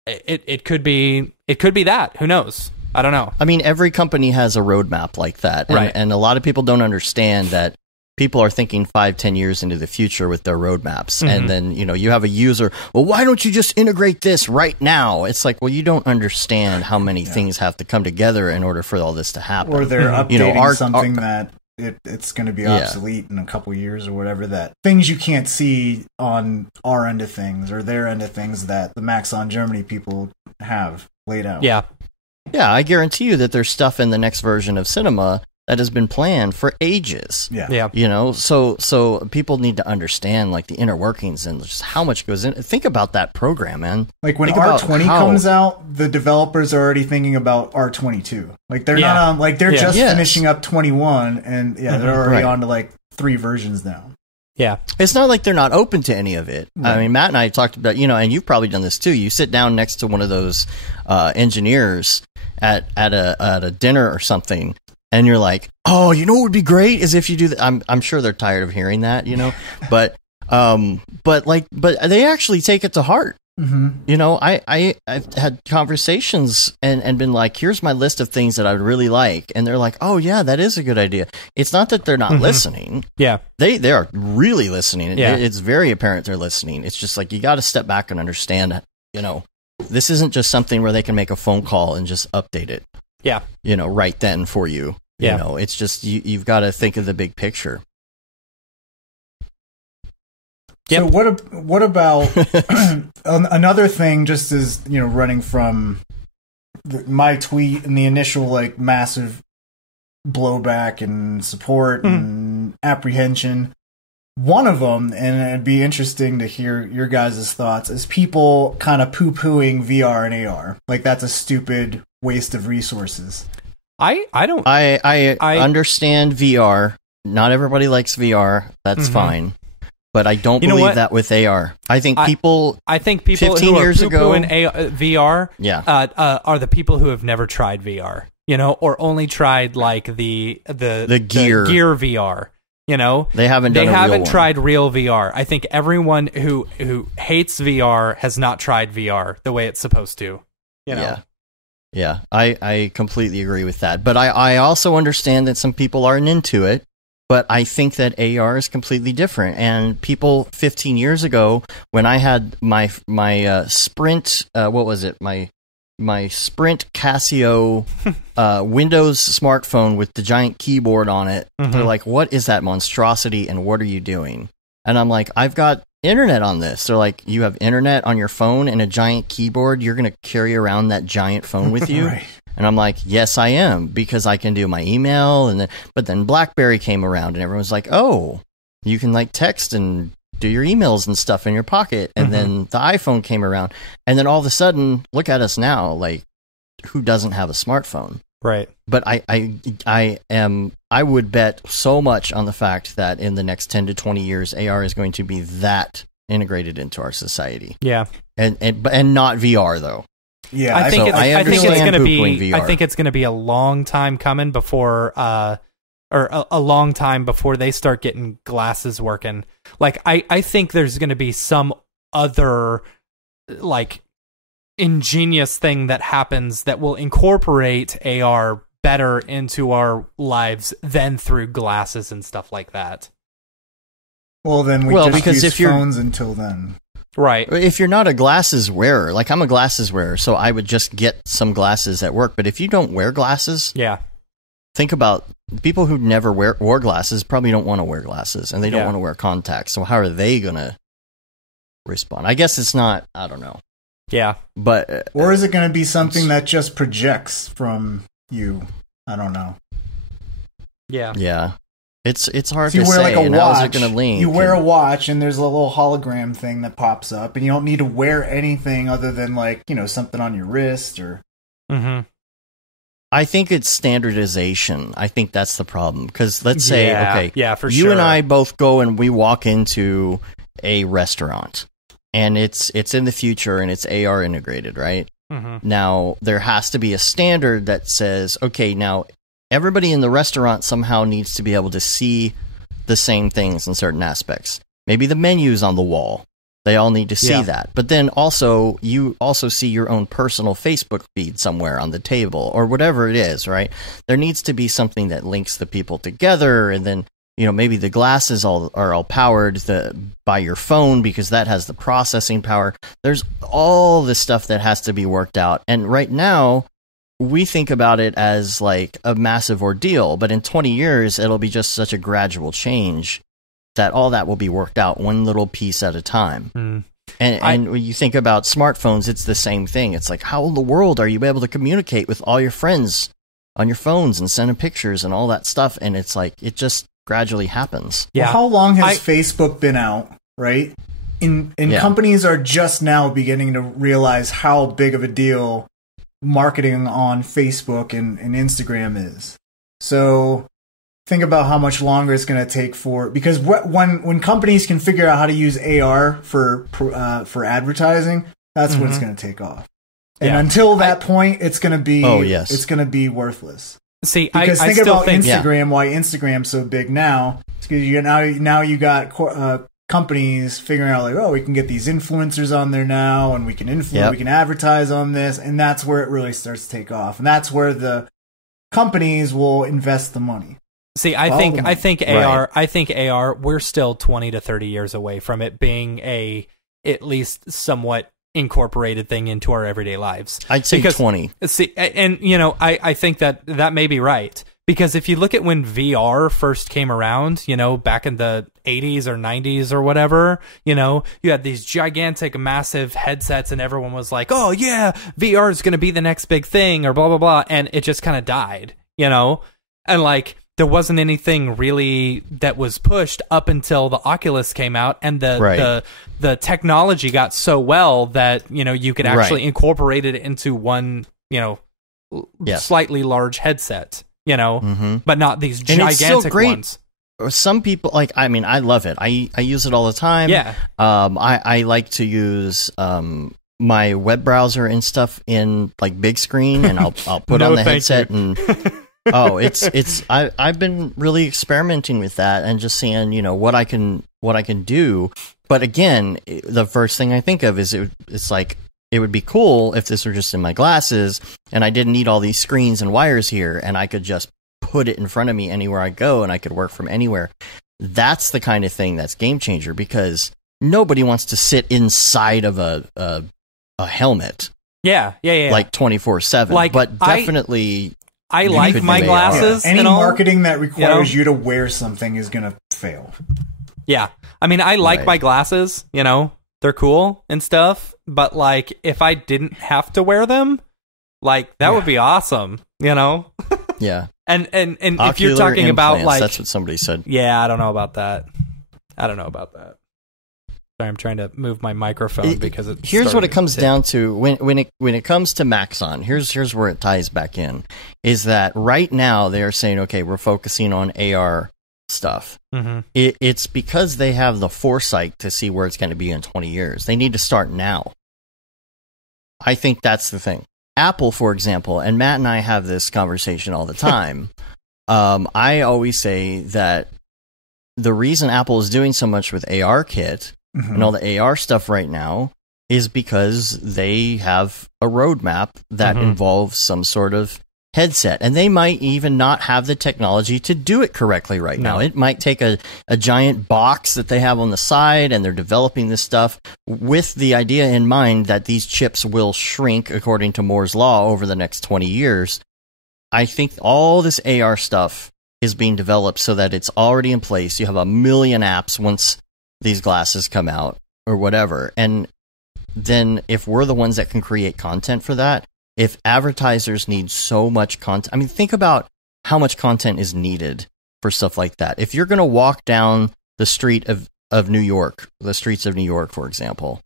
It could be that. Who knows? I don't know. I mean, every company has a roadmap like that, and a lot of people don't understand that. People are thinking 5-10 years into the future with their roadmaps. And then, you know, you have a user, well, why don't you just integrate this right now? It's like, well, you don't understand how many things have to come together in order for all this to happen. Or they're updating something that it's going to be obsolete in a couple years or whatever, that things you can't see on our end of things or their end of things that the Maxon Germany people have laid out. Yeah. Yeah, I guarantee you that there's stuff in the next version of Cinema that has been planned for ages. Yeah. You know, so people need to understand like the inner workings and just how much goes in. Think about that program, man. Like when R20 comes out, the developers are already thinking about R22. Like they're not on, like they're just finishing up 21 and they're already on to like 3 versions now. Yeah. It's not like they're not open to any of it. Right. I mean, Matt and I talked about, you know, and you've probably done this too. You sit down next to one of those engineers at a dinner or something, and you're like, oh, you know what would be great is if you do that. I'm sure they're tired of hearing that, but they actually take it to heart. I've had conversations and been like, here's my list of things that I would really like, and they're like, oh yeah, that is a good idea. It's not that they're not listening. Yeah, they are really listening. Yeah. It's very apparent they're listening. It's just like, you got to step back and understand, this isn't just something where they can make a phone call and just update it. Yeah, right then for you. Yeah. It's just you've got to think of the big picture. So what about another thing? Just as running from my tweet and the initial like massive blowback and support and apprehension. One of them, and it'd be interesting to hear your guys' thoughts, is people kind of poo-pooing VR and AR. Like, that's a stupid waste of resources. I understand VR. Not everybody likes VR. That's fine. But I don't believe that with AR. I think people 15 who are years ago in VR are the people who have never tried VR, or only tried like the gear VR. They haven't tried real VR. I think everyone who hates VR has not tried VR the way it's supposed to. Yeah, I completely agree with that. But I also understand that some people aren't into it. But I think that AR is completely different. And people 15 years ago, when I had my Sprint, what was it? My Sprint Casio Windows smartphone with the giant keyboard on it. They're like, what is that monstrosity and what are you doing? And I'm like, I've got internet on this. They're like, you have internet on your phone and a giant keyboard? You're going to carry around that giant phone with you? Right. And I'm like, yes, I am, because I can do my email. But then BlackBerry came around and everyone's like, oh, you can like text and do your emails and stuff in your pocket. And then the iPhone came around. And then all of a sudden, look at us now. Like, who doesn't have a smartphone? Right. But I would bet so much on the fact that in the next 10 to 20 years, AR is going to be that integrated into our society. Yeah. And not VR, though. Yeah, I think it's going to be a long time coming before, or a long time before they start getting glasses working. Like, I think there's going to be some other, like, ingenious thing that happens that will incorporate AR better into our lives than through glasses and stuff like that. Well, then because use phones until then. Right. If you're not a glasses wearer, like I'm a glasses wearer, so I would just get some glasses at work. But if you don't wear glasses, think about people who never wore glasses probably don't want to wear glasses, and they don't want to wear contacts. So how are they going to respond? I guess it's not, I don't know. Yeah. But or is it going to be something that just projects from you? I don't know. Yeah. Yeah. It's hard so to say. Like a watch, gonna link you wear a watch, and there's a little hologram thing that pops up, and you don't need to wear anything other than like something on your wrist or. I think it's standardization. I think that's the problem because let's say for you sure. and I both go and we walk into a restaurant, and it's in the future and it's AR integrated, right? Now there has to be a standard that says, okay, now. Everybody in the restaurant somehow needs to be able to see the same things in certain aspects. Maybe the menu's on the wall. They all need to see that. But then also, you also see your own personal Facebook feed somewhere on the table or whatever it is, right? There needs to be something that links the people together. And then, maybe the glasses are all powered by your phone because that has the processing power. There's all this stuff that has to be worked out. And right now, we think about it as like a massive ordeal, but in 20 years, it'll be just such a gradual change that all that will be worked out one little piece at a time. And when you think about smartphones, it's the same thing. It's like, how in the world are you able to communicate with all your friends on your phones and send them pictures and all that stuff? And it's like, it just gradually happens. Yeah. Well, how long has Facebook been out, right? And companies are just now beginning to realize how big of a deal marketing on Facebook and Instagram is. So think about how much longer it's going to take because when companies can figure out how to use AR for advertising, that's when it's going to take off. And until that point, it's going to be it's going to be worthless. See, because I think still about think Instagram. Why Instagram's so big now? Because now you got companies figuring out like, oh, we can get these influencers on there now, and we can we can advertise on this, and that's where it really starts to take off, and that's where the companies will invest the money. See, I think AR, we're still 20 to 30 years away from it being a at least somewhat incorporated thing into our everyday lives. I'd say 20. See, and I think that may be right. Because if you look at when VR first came around, back in the 80s or 90s or whatever, you had these gigantic, massive headsets and everyone was like, oh yeah, VR is going to be the next big thing or blah, blah, blah. And it just kind of died, and like there wasn't anything really that was pushed up until the Oculus came out and the technology got so well that, you could actually incorporate it into one, slightly large headset. But not these gigantic ones. Some people I love it. I use it all the time. Yeah. I like to use my web browser and stuff in like big screen, and I'll put on the headset and I've been really experimenting with that and just seeing what I can do. But again, the first thing I think of is it's like, it would be cool if this were just in my glasses and I didn't need all these screens and wires here, and I could just put it in front of me anywhere I go and I could work from anywhere. That's the kind of thing that's game changer, because nobody wants to sit inside of a helmet. Yeah. Like 24/7. But definitely, I like my glasses. Any marketing that requires you to wear something is going to fail. Yeah. I mean, I like my glasses, they're cool and stuff, but like if I didn't have to wear them, like that would be awesome, Yeah. And if you're talking about like, that's what somebody said. Yeah, I don't know about that. Sorry, I'm trying to move my microphone because here's what it comes down to when it comes to Maxon. Here's where it ties back in, is that right now they are saying, okay, we're focusing on AR stuff. Mm-hmm. It's because they have the foresight to see where it's going to be in 20 years. They need to start now. I think that's the thing. Apple, for example, and Matt and I have this conversation all the time. I always say that the reason Apple is doing so much with ARKit and all the AR stuff right now is because they have a roadmap that involves some sort of headset, and they might even not have the technology to do it correctly right now. It might take a giant box that they have on the side, and they're developing this stuff with the idea in mind that these chips will shrink according to Moore's law over the next 20 years. I think all this AR stuff is being developed so that it's already in place. You have a million apps once these glasses come out or whatever, and then if we're the ones that can create content for that, if advertisers need so much content, I mean, think about how much content is needed for stuff like that. If you're going to walk down the street of New York, the streets of New York, for example,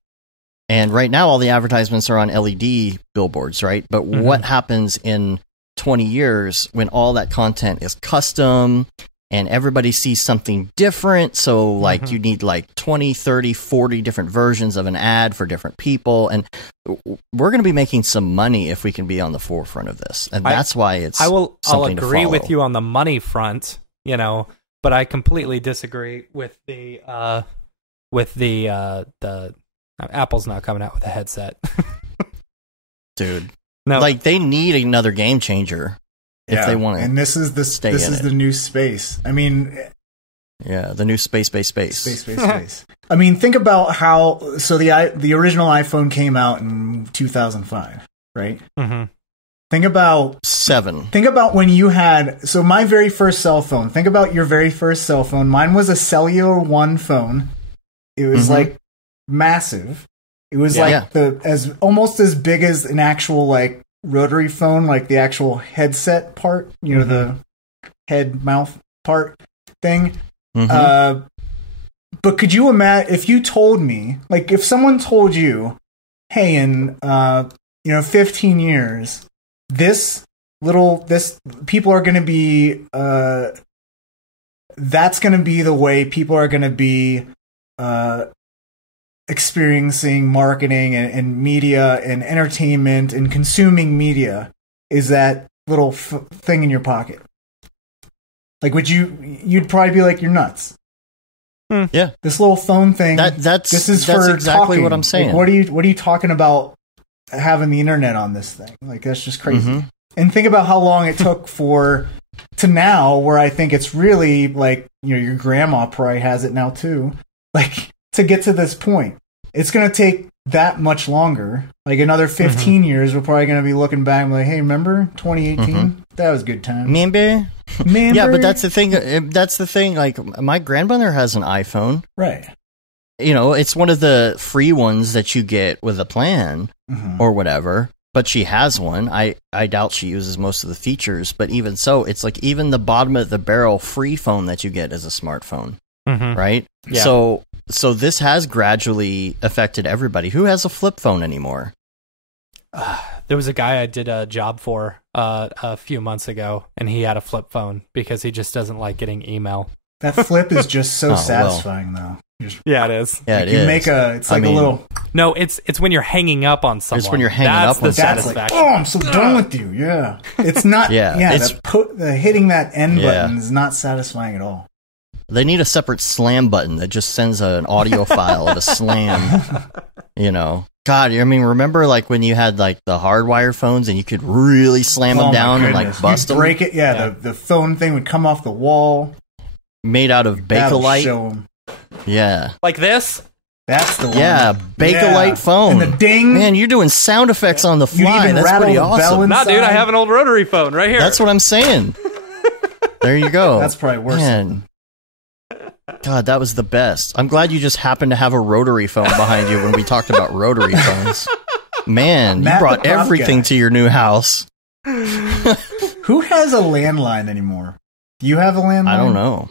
and right now all the advertisements are on LED billboards, right? But what happens in 20 years when all that content is custom and everybody sees something different? So like you need like 20, 30, 40 different versions of an ad for different people, and we're going to be making some money if we can be on the forefront of this, and that's why I'll agree with you on the money front, but I completely disagree with the Apple's not coming out with a headset. Dude, no, like they need another game changer if they want to. And this is the new space. I mean, the new space. I mean, think about how the original iPhone came out in 2005, right? Think about 7. Think about when you had my very first cell phone. Think about your very first cell phone. Mine was a Cellular One phone. It was like massive. It was almost as big as an actual like rotary phone, like the actual headset part, the head mouth part thing. But could you imagine if you told me, like if someone told you, hey, in 15 years, this people are going to be that's going to be the way people are going to be experiencing marketing and media and entertainment and consuming media is that little thing in your pocket. Like, you'd probably be like, you're nuts. Yeah. This little phone thing. That's exactly talking. What I'm saying. Like, what are you talking about having the internet on this thing? Like, that's just crazy. And think about how long it took to now, where I think it's really like, your grandma probably has it now too. Like, to get to this point, it's going to take that much longer. Like, another 15 years, we're probably going to be looking back and be like, hey, remember 2018? That was good time. Remember? Yeah, but that's the thing. Like, my grandmother has an iPhone. Right. It's one of the free ones that you get with a plan or whatever. But she has one. I doubt she uses most of the features. But even so, it's like even the bottom of the barrel free phone that you get is a smartphone. Right? Yeah. So this has gradually affected everybody. Who has a flip phone anymore? There was a guy I did a job for a few months ago, and he had a flip phone because he just doesn't like getting email. That flip is just so satisfying, though. Yeah, it is. Yeah, like it's like a little... No, it's when you're hanging up on someone. It's when you're hanging up on the satisfaction. Like, oh, I'm so done with you. Yeah. It's not... hitting that end button is not satisfying at all. They need a separate slam button that just sends an audio file of a slam. God, I mean, remember like when you had like the hardwire phones and you could really slam them down and like bust them? Break it. Yeah, the phone thing would come off the wall. Made out of Bakelite. Yeah. Like this? That's the one. Yeah, Bakelite phone. And the ding. Man, you're doing sound effects on the fly. That's pretty awesome. Nah, dude, I have an old rotary phone right here. That's what I'm saying. There you go. That's probably worse. Man. God, that was the best. I'm glad you just happened to have a rotary phone behind you when we talked about rotary phones. Man, you brought everything to your new house. Who has a landline anymore? Do you have a landline? I don't know.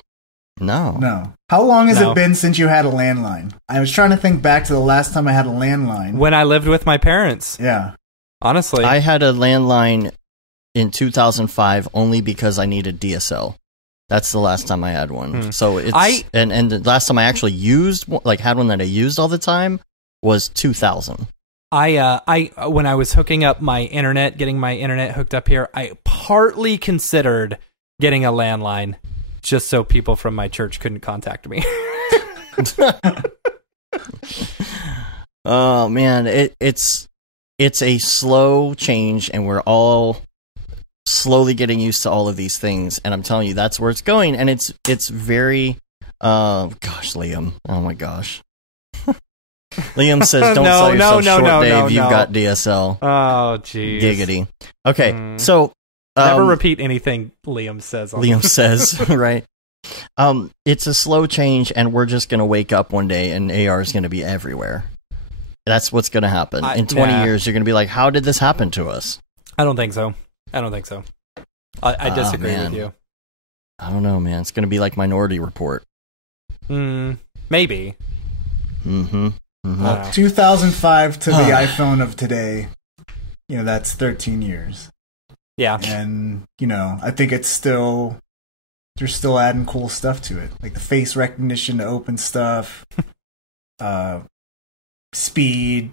No. How long has it been since you had a landline? I was trying to think back to the last time I had a landline. When I lived with my parents. Yeah. Honestly. I had a landline in 2005 only because I needed DSL. That's the last time I had one. So it's and the last time I actually had one that I used all the time was 2000. I when I was hooking up my internet, getting my internet hooked up here, I partly considered getting a landline just so people from my church couldn't contact me. Oh man, it's a slow change, and we're all slowly getting used to all of these things, and I'm telling you, that's where it's going, and it's very, gosh, Liam, oh my gosh. Liam says, don't sell yourself short, Dave, you've got DSL. Oh, jeez. Giggity. Okay, so... never repeat anything Liam says. Liam says, right? It's a slow change, and we're just going to wake up one day, and AR is going to be everywhere. That's what's going to happen. In 20 years, you're going to be like, how did this happen to us? I don't think so. I disagree with you. I don't know, man. It's going to be like Minority Report. Maybe. 2005 to the iPhone of today, that's 13 years. Yeah. And, I think they're still adding cool stuff to it. Like the face recognition to open stuff, speed,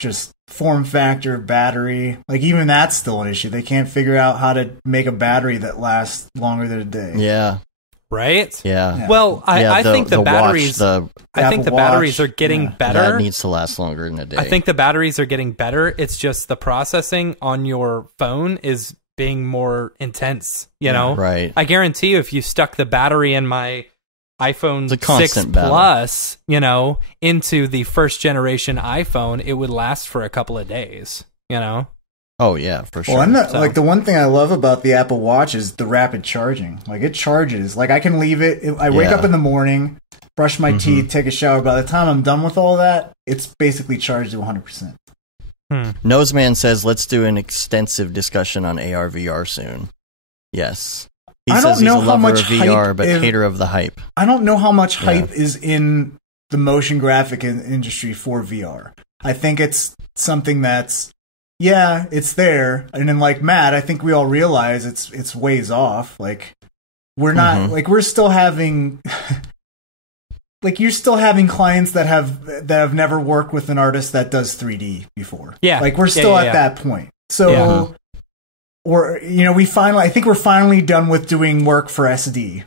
just form factor, battery. Like even that's still an issue. They can't figure out how to make a battery that lasts longer than a day. Yeah. Right? Yeah. Well, I think the batteries batteries are getting better. That needs to last longer than a day. I think the batteries are getting better. It's just the processing on your phone is being more intense, Right. I guarantee you if you stuck the battery in my iPhone 6 battle. Plus, into the first generation iPhone, it would last for a couple of days, Oh yeah, for sure. Well, like the one thing I love about the Apple Watch is the rapid charging. Like it charges. Like I can leave it. I wake up in the morning, brush my teeth, take a shower. By the time I'm done with all that, it's basically charged to 100%. Noseman says, let's do an extensive discussion on AR VR soon. Yes. He says he's a lover of VR, but hater of the hype. I don't know how much hype is in the motion graphic industry for VR. I think it's something that's, it's there. And then like Matt, I think we all realize it's ways off. Like we're not, like we're still having like you're still having clients that have never worked with an artist that does 3D before. Yeah. Like we're still at that point. So, or, you know, I think we're finally done with doing work for SD,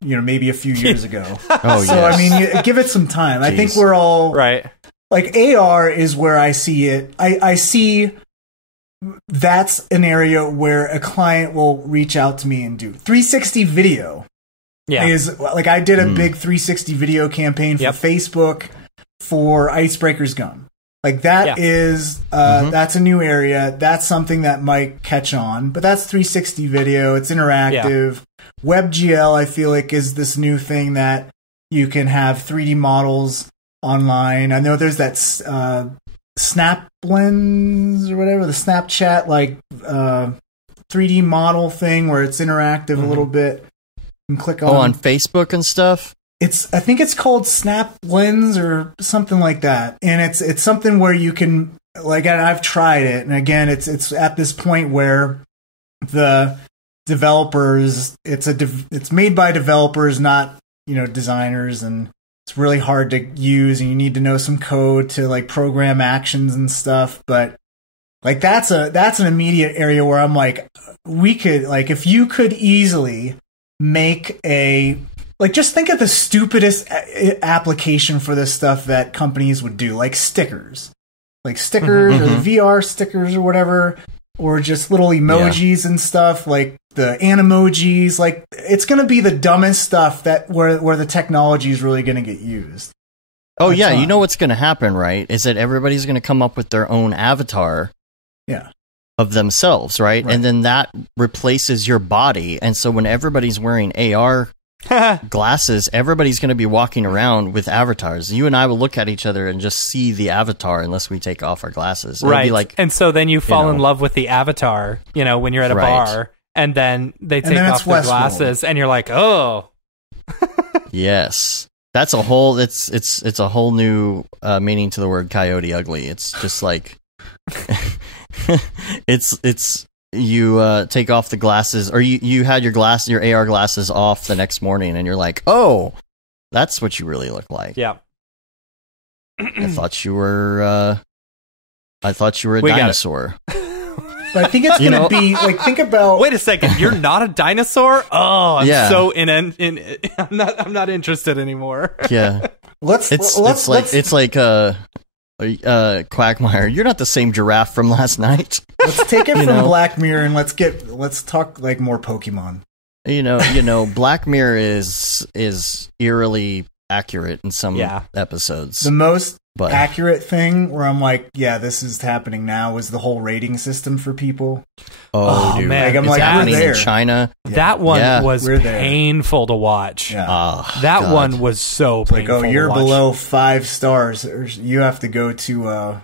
you know, maybe a few years ago. Oh, so, I mean, give it some time. Jeez. I think we're all right. Like AR is where I see it. I see that's an area where a client will reach out to me and do 360 video. Yeah. Is like I did a big 360 video campaign for Facebook for Icebreaker's Gum. Like that is that's a new area. That's something that might catch on. But that's 360 video. It's interactive. WebGL, I feel like, is this new thing that you can have 3D models online. I know there's that Snap Lens or whatever, the Snapchat like 3D model thing where it's interactive a little bit. You can click on Facebook and stuff. I think it's called Snap Lens or something like that, and it's something where you can like. And I've tried it, and again, it's at this point where the developers it's made by developers, not designers, and it's really hard to use, and you need to know some code to like program actions and stuff. But like that's an immediate area where I'm like, we could like if you could easily make just think of the stupidest application for this stuff that companies would do, like stickers or the VR stickers or whatever, or just little emojis and stuff, like the animojis. Like it's going to be the dumbest stuff that where the technology is really going to get used. Oh, that's you know what's going to happen, right? Is that everybody's going to come up with their own avatar. Yeah. Of themselves, right? And then that replaces your body. And so when everybody's wearing AR glasses, everybody's going to be walking around with avatars. You and I will look at each other and just see the avatar unless we take off our glasses. It'll be like, and so then you fall in love with the avatar, when you're at a bar, and then they take off their glasses, and you're like, oh. Yes. That's a whole, it's a whole new meaning to the word coyote ugly. It's just like... it's you take off the glasses, or you had your AR glasses off the next morning, and you're like, oh, that's what you really look like. Yeah. I thought you were a dinosaur. But I think it's gonna be like, think about. Wait a second, you're not a dinosaur? Oh, I'm so I'm not interested anymore. Yeah. It's like Quagmire, you're not the same giraffe from last night. Let's take it from Black Mirror and let's talk like more Pokemon. Black Mirror is eerily accurate in some episodes. The most accurate thing where I'm like, yeah, this is happening now, is the whole rating system for people. Oh dude. Man, like, I'm we're there in China. That one was painful to watch. Yeah. That one was so painful. Like, you're below 5 stars, or you have to go to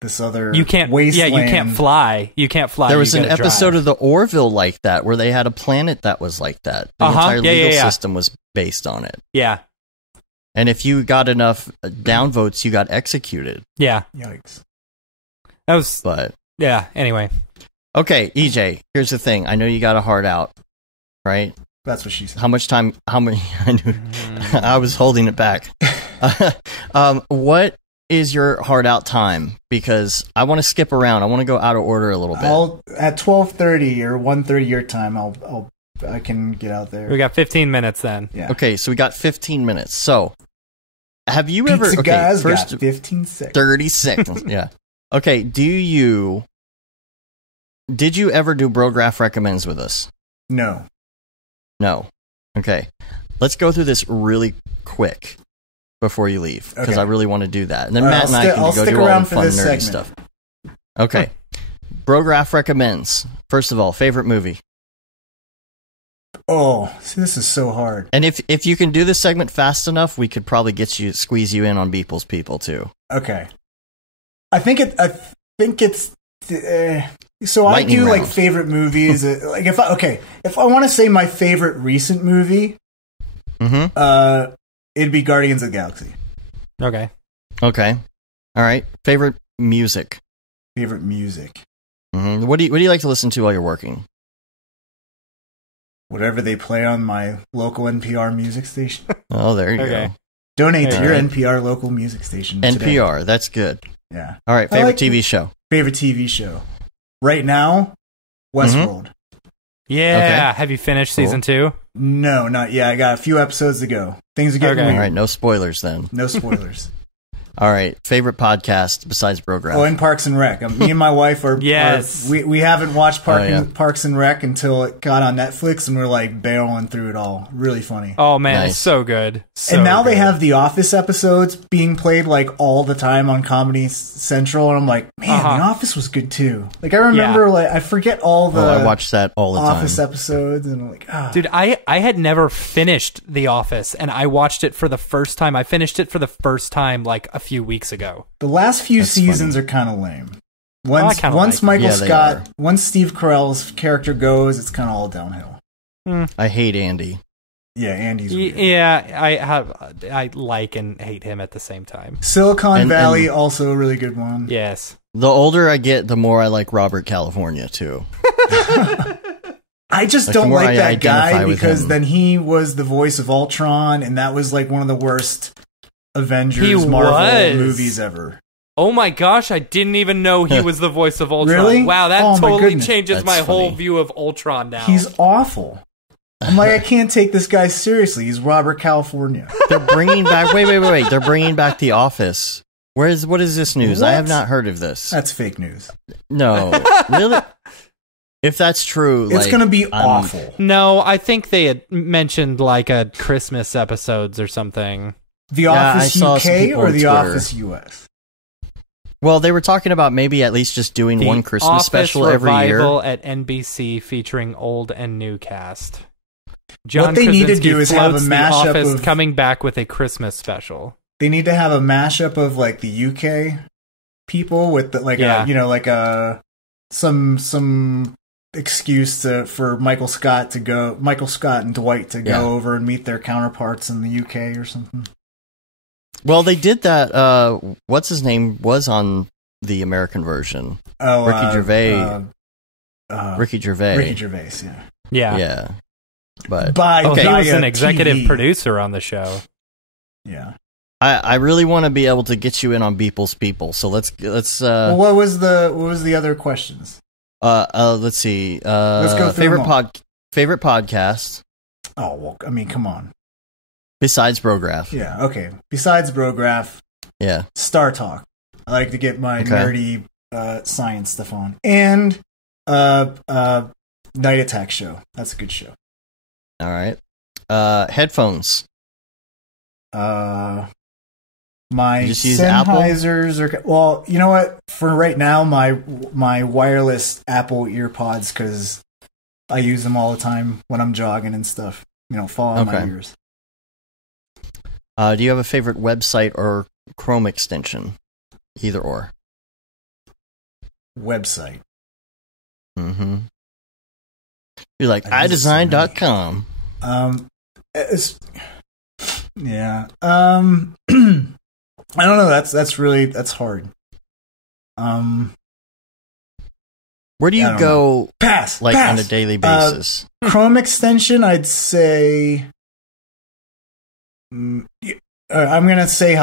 this other wasteland. Yeah, you can't fly. There was an episode of the Orville like that where they had a planet that was like that. The entire legal system was based on it. Yeah. And if you got enough downvotes, you got executed. Yeah. Yikes. That was... But... Yeah, anyway. Okay, EJ, here's the thing. I know you got a heart out, right? That's what she said. How many... I knew... I was holding it back. What is your heart out time? Because I want to skip around. I want to go out of order a little bit. At 12:30 or 1:30 your time, I can get out there. We got 15 minutes then. Yeah. Okay, so we got 15 minutes. So... Have you ever... Pizza okay, guys first got 15 seconds. 30 seconds, yeah. Okay, did you ever do Brograph Recommends with us? No. Okay. Let's go through this really quick before you leave, because I really want to do that. And then Matt and I can go do all the fun, nerdy stuff. Okay. Brograph Recommends. First of all, favorite movie? Oh, see, this is so hard. And if you can do this segment fast enough, we could probably squeeze you in on Beeple's People too. Okay. I think it's so Lightning I do round. like favorite movies. Like if I want to say my favorite recent movie, it'd be Guardians of the Galaxy. Okay. All right. Favorite music. What do you like to listen to while you're working? Whatever they play on my local NPR music station. Oh, there you go. Donate to your NPR local music station. NPR, today. that's good. Yeah. All right, favorite TV show. Favorite TV show. Right now, Westworld. Yeah. Okay. Have you finished season 2? No, not yet. I got a few episodes to go. Things are getting weird. All right, no spoilers then. No spoilers. All right, favorite podcast besides Brograph? Oh, and Parks and Rec. Me and my wife are. Yes. We haven't watched Parks and Rec until it got on Netflix, and we're like barreling through it all. Really funny. Oh man, it's so good. And now they have The Office episodes being played like all the time on Comedy Central, and I'm like, man, The Office was good too. Like I remember, like I forget all the. I watched that all the Office time. episodes, and I'm like, dude, I had never finished The Office, and I watched it for the first time. I finished it for the first time like a few weeks ago. The last few seasons are kind of lame. Once Michael Scott, once Steve Carell's character goes, it's kind of all downhill. I hate Andy. Yeah, Andy's weird. I like and hate him at the same time. Silicon Valley, also a really good one. Yes. The older I get, the more I like Robert California too. I just don't like that guy because then he was the voice of Ultron, and that was like one of the worst Avengers Marvel movies ever. Oh my gosh, I didn't even know he was the voice of Ultron. Really? Wow, that totally changes my whole funny. view of Ultron now. He's awful. I'm like, I can't take this guy seriously. He's Robert California. They're bringing back. Wait. They're bringing back The Office. What is this news? What? I have not heard of this. That's fake news. No, really. If that's true, it's going to be awful. No, I think they had mentioned like a Christmas episodes or something. The Office UK or The Office US? Well, they were talking about maybe at least just doing one Christmas special every year. Revival at NBC featuring old and new cast. John what they need to Krasinski do is have a mashup of coming back with a Christmas special. They need to have a mashup of like the UK people with the, some excuse for Michael Scott and Dwight to go over and meet their counterparts in the UK or something. Well, they did that. What's his name was on the American version? Oh, Ricky Gervais. Ricky Gervais, yeah. But he was an executive producer on the show. Yeah. I really want to be able to get you in on Beeple's People. So let's. Well, what was the other questions? Let's see. Let's go through favorite podcast. Oh well, I mean, come on. Besides Brograph. Yeah, okay. Besides Brograph. Yeah. Star Talk. I like to get my nerdy science stuff on. And Night Attack Show. That's a good show. All right. Headphones. My Sennheisers are... Well, you know what? For right now, my wireless Apple earpods, because I use them all the time when I'm jogging and stuff. Fall on my ears. Do you have a favorite website or Chrome extension? Either or. Website. Mm-hmm. You're like, iDesign.com. Yeah. I don't know. That's hard. Where do you go? Pass. On a daily basis. Chrome extension, I'd say. I'm gonna show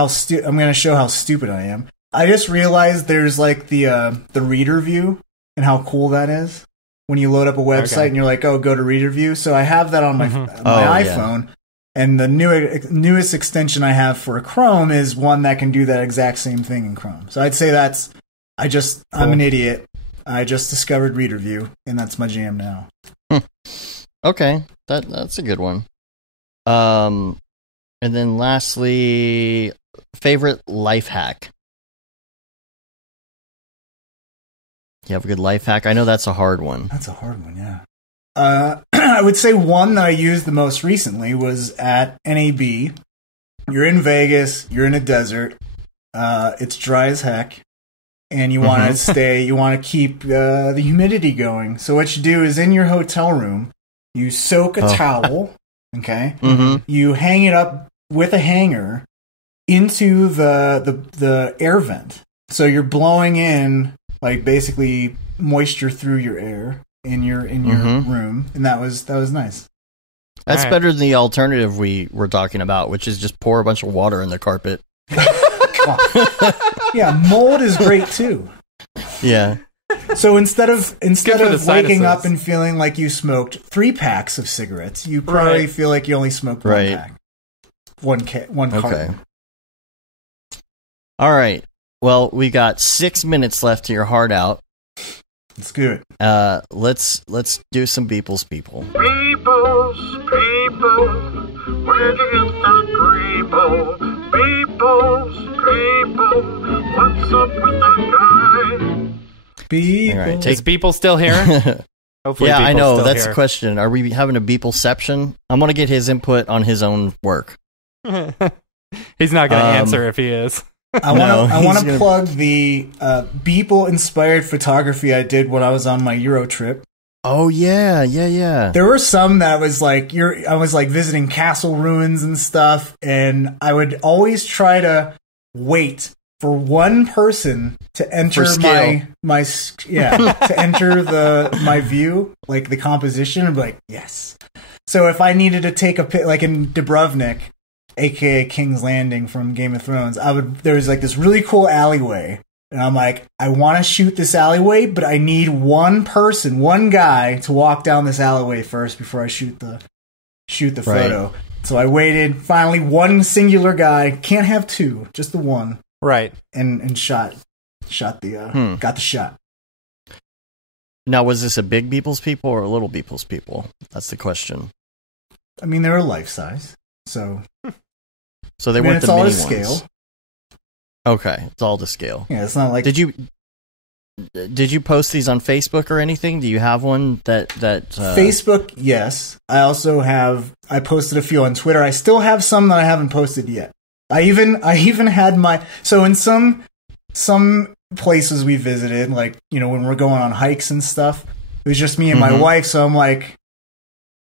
how stupid I am. I just realized there's like the reader view and how cool that is when you load up a website and you're like, oh, go to reader view. So I have that on my iPhone, and the newest extension I have for Chrome is one that can do that exact same thing in Chrome. So I'd say I'm an idiot. I just discovered reader view, and that's my jam now. Okay, that's a good one. And then lastly, favorite life hack. You have a good life hack? I know that's a hard one. That's a hard one, yeah. I would say one that I used the most recently was at NAB. You're in Vegas, you're in a desert, it's dry as heck, and you want to keep the humidity going. So what you do is in your hotel room, you soak a towel, okay? Mm-hmm. You hang it up with a hanger into the air vent. So you're blowing in like basically moisture through your air in your room, and that was nice. That's better than the alternative we were talking about, which is just pour a bunch of water in the carpet. Yeah, mold is great too. Yeah. So instead of waking up sinuses. and feeling like you smoked 3 packs of cigarettes, you probably feel like you only smoked 1 Right. pack. One carton. Okay. All right. Well, we got 6 minutes left to your heart out. Let's do it. Let's do some Beeple's people. Peoples, people, where'd you get that Grebo? Peoples, people, what's up with that guy? All right, Is Beeple still here? Hopefully yeah, I Beeple's know. still That's here. the question. Are we having a Beepleception? I'm going to get his input on his own work. He's not going to answer if he is. I want to he's plug the Beeple inspired photography I did when I was on my Euro trip. Oh, yeah. There were some that was like I was like visiting castle ruins and stuff, and I would always try to wait for one person to enter to enter my view, like the composition, and be like, yes. So if I needed to take a like in Dubrovnik, aka King's Landing from Game of Thrones, there was like this really cool alleyway. And I'm like, I want to shoot this alleyway, but I need one guy to walk down this alleyway first before I shoot the photo. So I waited. Finally, one singular guy. Can't have 2, just the one. Right. And shot the got the shot. Now, was this a big Beeple's people or a little Beeple's people? That's the question. I mean, they were life size, so they weren't it's the all mini to ones. scale. Okay, it's all to scale. Yeah, it's not like. Did you post these on Facebook or anything? Do you have one that Facebook? Yes. I posted a few on Twitter. I still have some that I haven't posted yet. I even had in some places we visited, like, you know, when we're going on hikes and stuff, it was just me and my wife. So I'm like,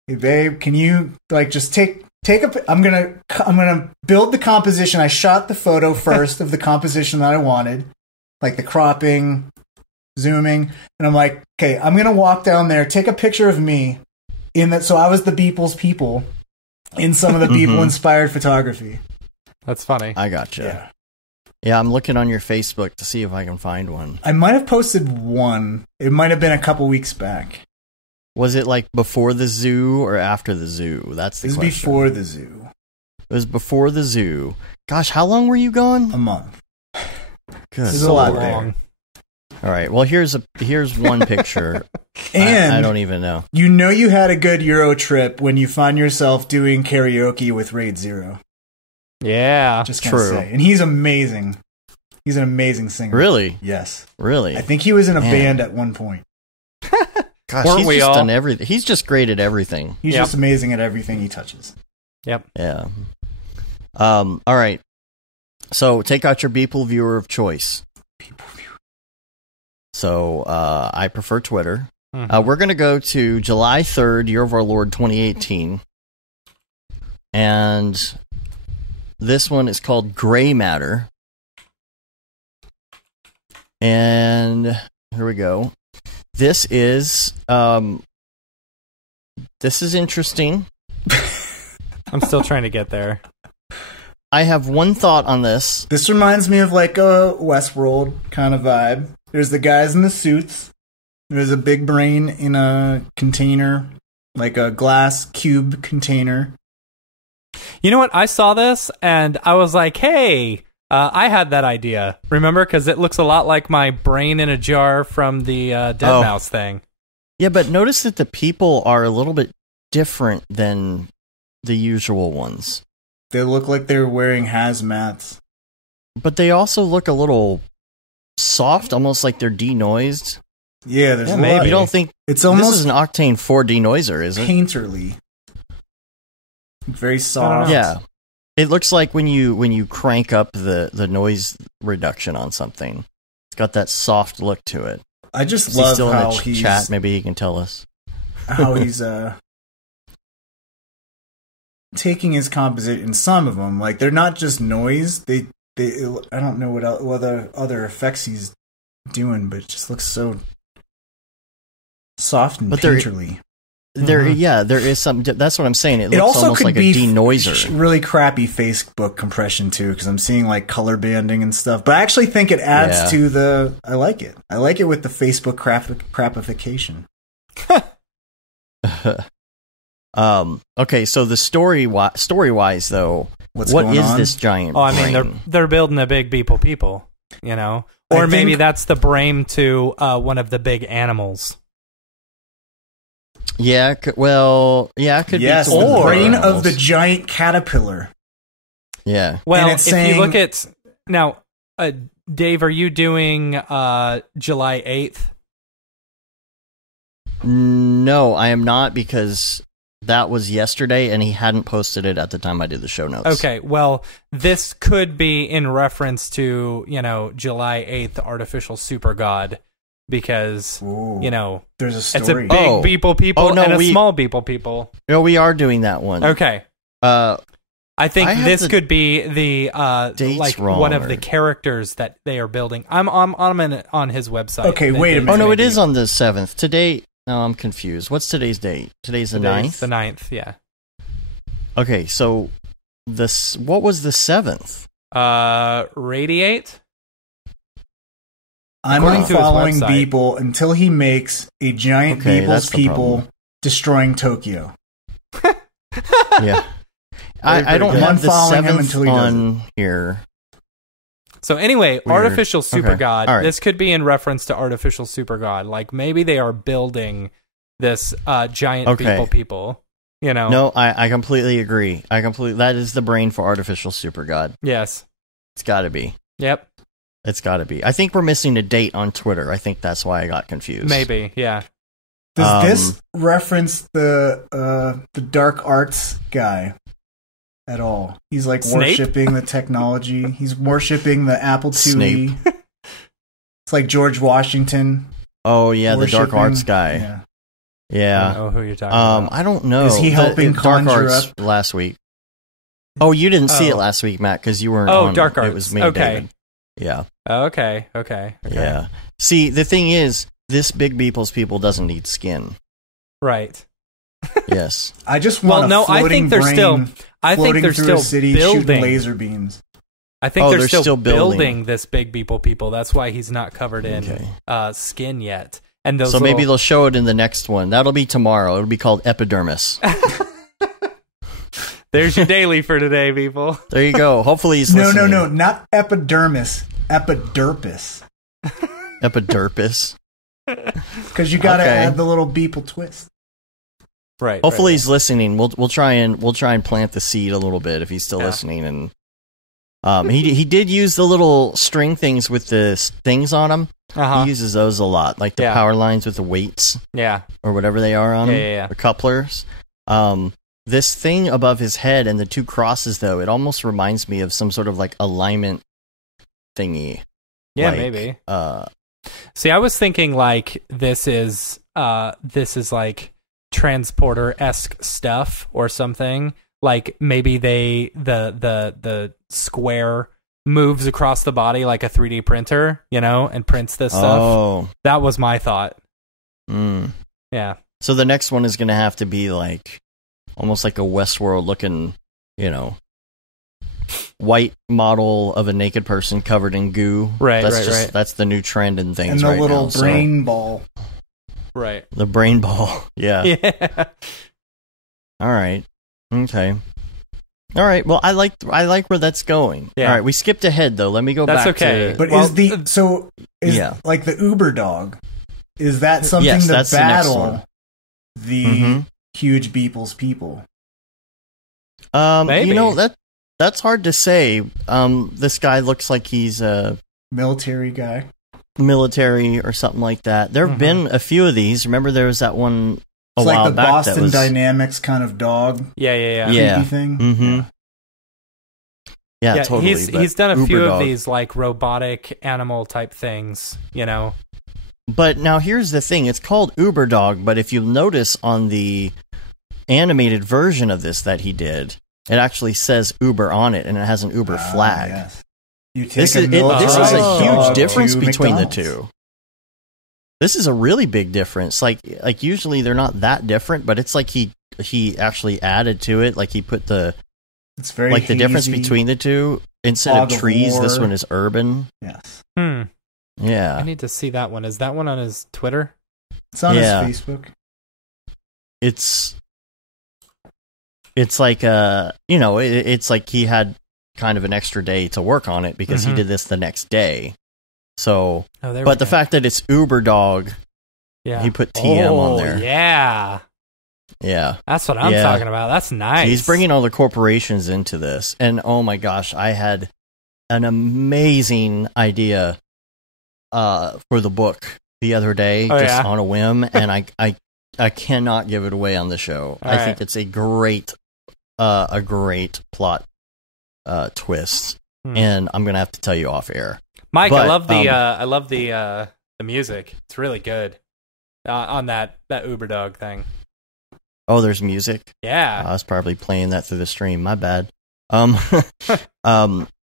hey babe, can you like just take I'm gonna build the composition. I shot the photo first of the composition that I wanted, like the cropping, zooming, and I'm like, okay, I'm gonna walk down there, take a picture of me in that. So I was the Beeple's people in some of the Beeple inspired photography. That's funny. I gotcha. Yeah, I'm looking on your Facebook to see if I can find one. I might have posted one. It might have been a couple weeks back. Was it like before the zoo or after the zoo? That's the question. It was before the zoo. It was before the zoo. Gosh, how long were you gone? A month. Good. There's a lot there. All right. Well, here's one picture. And I don't even know. You know you had a good Euro trip when you find yourself doing karaoke with Raid Zero. Yeah. Just gonna say. And he's amazing. He's an amazing singer. Really? Yes. Really? I think he was in a band at one point. Gosh, Weren't he's we just all? done everything. He's just great at everything. He's just amazing at everything he touches. Yep. Yeah. All right. So take out your Beeple viewer of choice. So I prefer Twitter. We're going to go to July 3rd, year of our Lord 2018. And this one is called Gray Matter. And here we go. This is interesting. I'm still trying to get there. I have one thought on this. This reminds me of like a Westworld kind of vibe. There's the guys in the suits. There's a big brain in a container, like a glass cube container. You know what? I saw this and I was like, hey, I had that idea. Remember? Because it looks a lot like my brain in a jar from the Deadmau5 thing. Yeah, but notice that the people are a little bit different than the usual ones. They look like they're wearing hazmats. But they also look a little soft, almost like they're denoised. Yeah, there's a maybe. lot. You don't think It's almost this is an Octane 4 denoiser, is it? painterly. Very soft. Yeah. It looks like when you crank up the noise reduction on something. It's got that soft look to it. I just Is he love still in how the he's chat? Maybe he can tell us. how he's taking his composition. Some of them, like, they're not just noise. They I don't know what other effects he's doing, but it just looks so soft and But they're- painterly. there is some. That's what I'm saying. It looks also almost could like a be denoiser. Really crappy Facebook compression too, because I'm seeing like color banding and stuff. But I actually think it adds to the. I like it. I like it with the Facebook crapification. Okay, so the story wise though, what is on? this giant? Oh, I mean, brain? they're building a big people, you know, or maybe that's the brain to one of the big animals. Yeah, it could be. The brain of the giant caterpillar. Yeah. Well, if you look at now, Dave, are you doing July 8th? No, I am not, because that was yesterday, and he hadn't posted it at the time I did the show notes. Okay, well, this could be in reference to, July 8th, Artificial Super God, because, there's a story. It's a big people and a small people. No, we are doing that one. Okay. I think this could be the one of the characters that they are building. I'm on his website. Okay, wait a minute. Oh no, it is on the 7th. Today, no, I'm confused. What's today's date? Today's the 9th? The 9th, yeah. Okay, so what was the 7th? Radiate? I'm not following Beeple until he makes a giant Beeple's people destroying Tokyo. Yeah. I don't have the 7th on here. So anyway, Weird. Artificial Super God. Right. This could be in reference to Artificial Super God. Like maybe they are building this giant people. No, I completely agree. That is the brain for Artificial Super God. Yes. It's got to be. Yep. It's got to be. I think we're missing a date on Twitter. I think that's why I got confused. Maybe, yeah. Does this reference the dark arts guy at all? He's like worshipping the technology. He's worshipping the Apple IIe. It's like George Washington. Oh yeah, the dark arts guy. Yeah. I don't know who you're talking about. I don't know. Is he helping conjure up last week? Oh, you didn't see it last week, Matt, because you weren't. on dark arts. It was me, David. Yeah. Okay. Yeah. See, the thing is, this Big Beeple's people doesn't need skin. Right. Yes. I just want I think they're still building laser beams. I think they're still building this Big Beeple people. That's why he's not covered in skin yet. And those maybe they'll show it in the next one. That'll be tomorrow. It'll be called Epidermis. There's your daily for today, people. There you go. Hopefully he's listening. No, not epidermis. Epiderpis. Epiderpis. Because you got to add the little Beeple twist. Right. Hopefully he's listening. We'll try and plant the seed a little bit if he's still listening. And he did use the little string things with the things on them. He uses those a lot, like the power lines with the weights. Yeah. Or whatever they are on them. Yeah. The couplers. This thing above his head and the two crosses, though, it almost reminds me of some sort of like alignment thingy. Yeah, maybe. See, I was thinking like this is like transporter-esque stuff or something. Like maybe the square moves across the body like a 3D printer, and prints this stuff. Oh. That was my thought. Yeah. So the next one is going to have to be like almost like a Westworld looking, white model of a naked person covered in goo. Right, right. That's the new trend in things right now. And the little brain ball. Right. The brain ball. Yeah. Yeah. All right. Okay. All right. Well, I like where that's going. Yeah. All right. We skipped ahead though. Let me go back. That's okay. To, but like the Uber dog? Is that something to battle the huge Beeple's people? Maybe. That's hard to say. This guy looks like he's a military guy. Military or something like that. There have been a few of these. Remember there was that one it's while like the back Boston that was, Dynamics kind of dog. Yeah. Thing. Mm-hmm. Yeah, totally. He's done a Uber few dog. of these like robotic animal type things, But now here's the thing. It's called Uber Dog, but if you notice on the animated version of this that he did, it actually says Uber on it, and it has an Uber flag. Yes. You take This is a huge difference between the two. This is a really big difference. Like usually they're not that different, but it's like he actually added to it. Like he put it's very like the difference hazy. between the two. Instead of trees, this one is urban. Yes. Yeah. I need to see that one. Is that one on his Twitter? It's on his Facebook. It's like it's like he had kind of an extra day to work on it because he did this the next day. So, but the fact that it's Uber Dog, he put TM on there. Yeah. Yeah. That's what I'm talking about. That's nice. So he's bringing all the corporations into this. And oh my gosh, I had an amazing idea for the book the other day, on a whim, and I cannot give it away on the show. I think it's a great plot twist, and I'm gonna have to tell you off air. Mike, I love the music. It's really good on that Uber Dog thing. Oh, there's music. Yeah, I was probably playing that through the stream. My bad.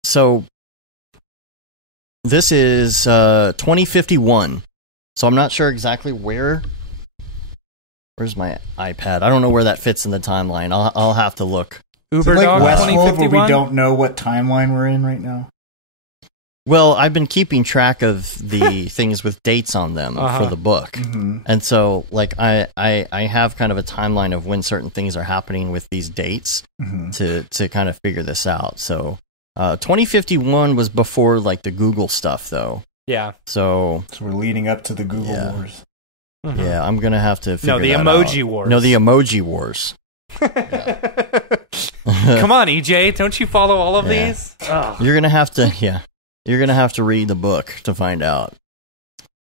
So this is 2051. So I'm not sure exactly where's my iPad. I don't know where that fits in the timeline. I'll have to look. Uber Dog, like Westworld, where we don't know what timeline we're in right now. Well, I've been keeping track of the things with dates on them for the book, and so like I have kind of a timeline of when certain things are happening with these dates to kind of figure this out. So 2051 was before like the Google stuff, though. Yeah. So we're leading up to the Google Wars. Yeah, I'm gonna have to figure the that emoji out. wars. No, the emoji wars. Come on, EJ, don't you follow all of these? Oh. You're gonna have to, you're gonna have to read the book to find out.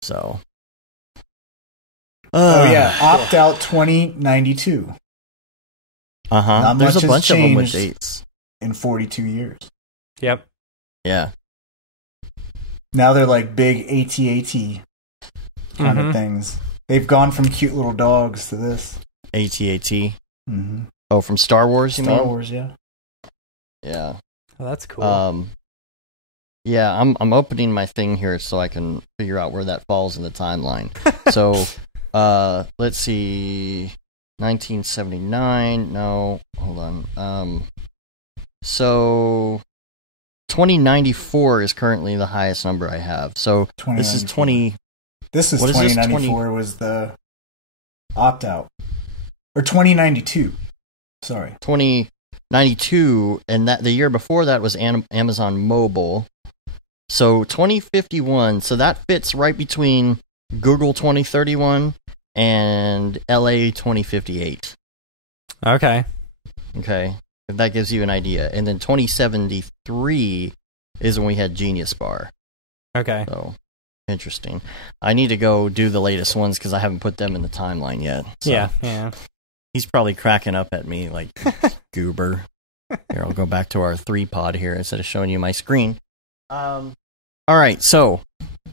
So, Opt Out 2092. There's a bunch of them with dates in 42 years. Yep. Yeah. Now they're like big AT-AT kind of things. They've gone from cute little dogs to this. AT-AT. Oh, from Star Wars, you mean? Star Wars, yeah. Yeah. Oh, that's cool. Yeah, I'm opening my thing here so I can figure out where that falls in the timeline. So, let's see. 1979. No, hold on. So 2094 is currently the highest number I have. So this is 20. This is 2094 was the opt out, or 2092. Sorry, 2092, and that the year before that was Amazon Mobile. So 2051. So that fits right between Google 2031 and LA 2058. Okay. If that gives you an idea. And then 2073 is when we had Genius Bar. Okay. So, interesting. I need to go do the latest ones because I haven't put them in the timeline yet. So. Yeah. He's probably cracking up at me like, goober. Here, I'll go back to our 3-pod here instead of showing you my screen. All right, so,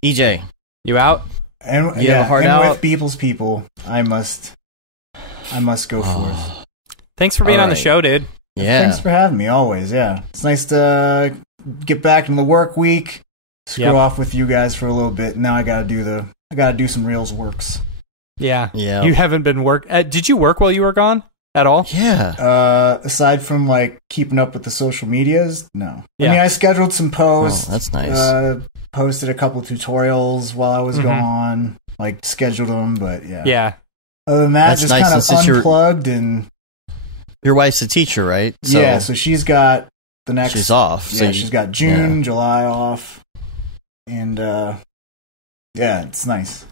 EJ. You out? And, you have a heart out? With People's People, I must go forth. Thanks for being on the show, dude. Yeah. Thanks for having me, always, yeah. It's nice to get back in the work week, screw off with you guys for a little bit. Now I gotta do some Reels works. Yeah. Yeah. You haven't been did you work while you were gone at all? Yeah. Aside from like keeping up with the social medias, no. Yeah. I mean, I scheduled some posts. Oh, that's nice. Posted a couple tutorials while I was gone, like scheduled them, but yeah. Yeah. Other than that, That's just nice, kind of since unplugged and. Your wife's a teacher, right? So she's got the next. She's off. Yeah, she's got June, July off, and it's nice.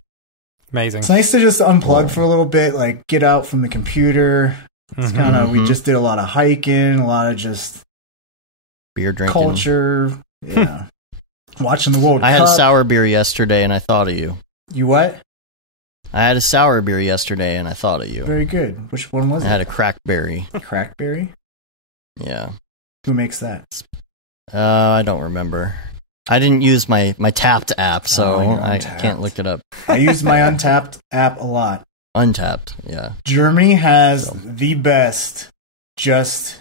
Amazing. It's nice to just unplug for a little bit, like get out from the computer. It's kind of we just did a lot of hiking, a lot of just beer drinking, culture. Yeah, watching the World Cup. I had a sour beer yesterday, and I thought of you. You what? I had a sour beer yesterday, and I thought of you. Very good. Which one was it? I had a crackberry. Crackberry? Yeah. Who makes that? I don't remember. I didn't use my Tapped app, so I can't look it up. I use my Untapped app a lot. Untapped, yeah. Germany has the best, just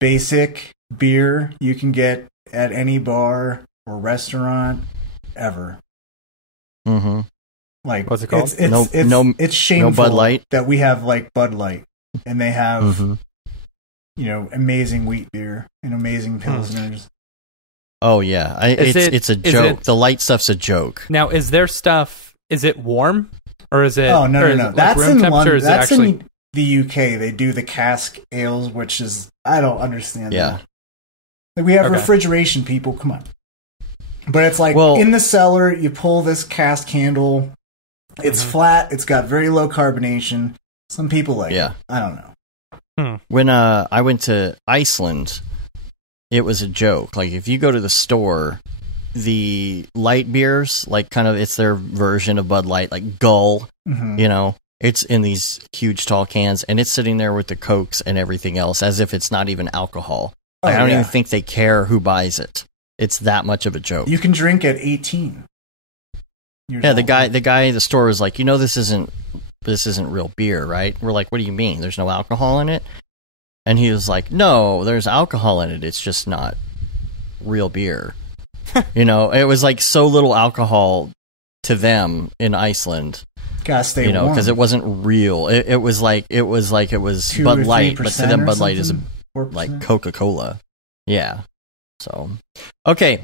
basic beer you can get at any bar or restaurant ever. Like, what's it called? It's shameful no Bud Light? that we have like Bud Light and they have amazing wheat beer and amazing pilsners. Oh yeah, it's a joke. The light stuff's a joke. Now, is their stuff? Is it warm or is it? Oh no. That's room in temperature? London. That's in the UK. They do the cask ales, which is I don't understand. Yeah, like we have refrigeration people. Come on, but it's like in the cellar. You pull this cask handle. It's flat. It's got very low carbonation. Some people like it. I don't know. When I went to Iceland, it was a joke. Like if you go to the store, the light beers, like kind of it's their version of Bud Light, like Gull. It's in these huge tall cans, and it's sitting there with the Cokes and everything else, as if it's not even alcohol. Like, I don't even think they care who buys it. It's that much of a joke. You can drink at 18. Yeah, the guy at the store was like, this isn't real beer, right? We're like, what do you mean? There's no alcohol in it? And he was like, no, there's alcohol in it. It's just not real beer. It was like so little alcohol to them in Iceland. Gotta stay warm. Because it wasn't real. It was like it was Bud Light, but to them Bud Light is like Coca-Cola. Yeah. So, okay.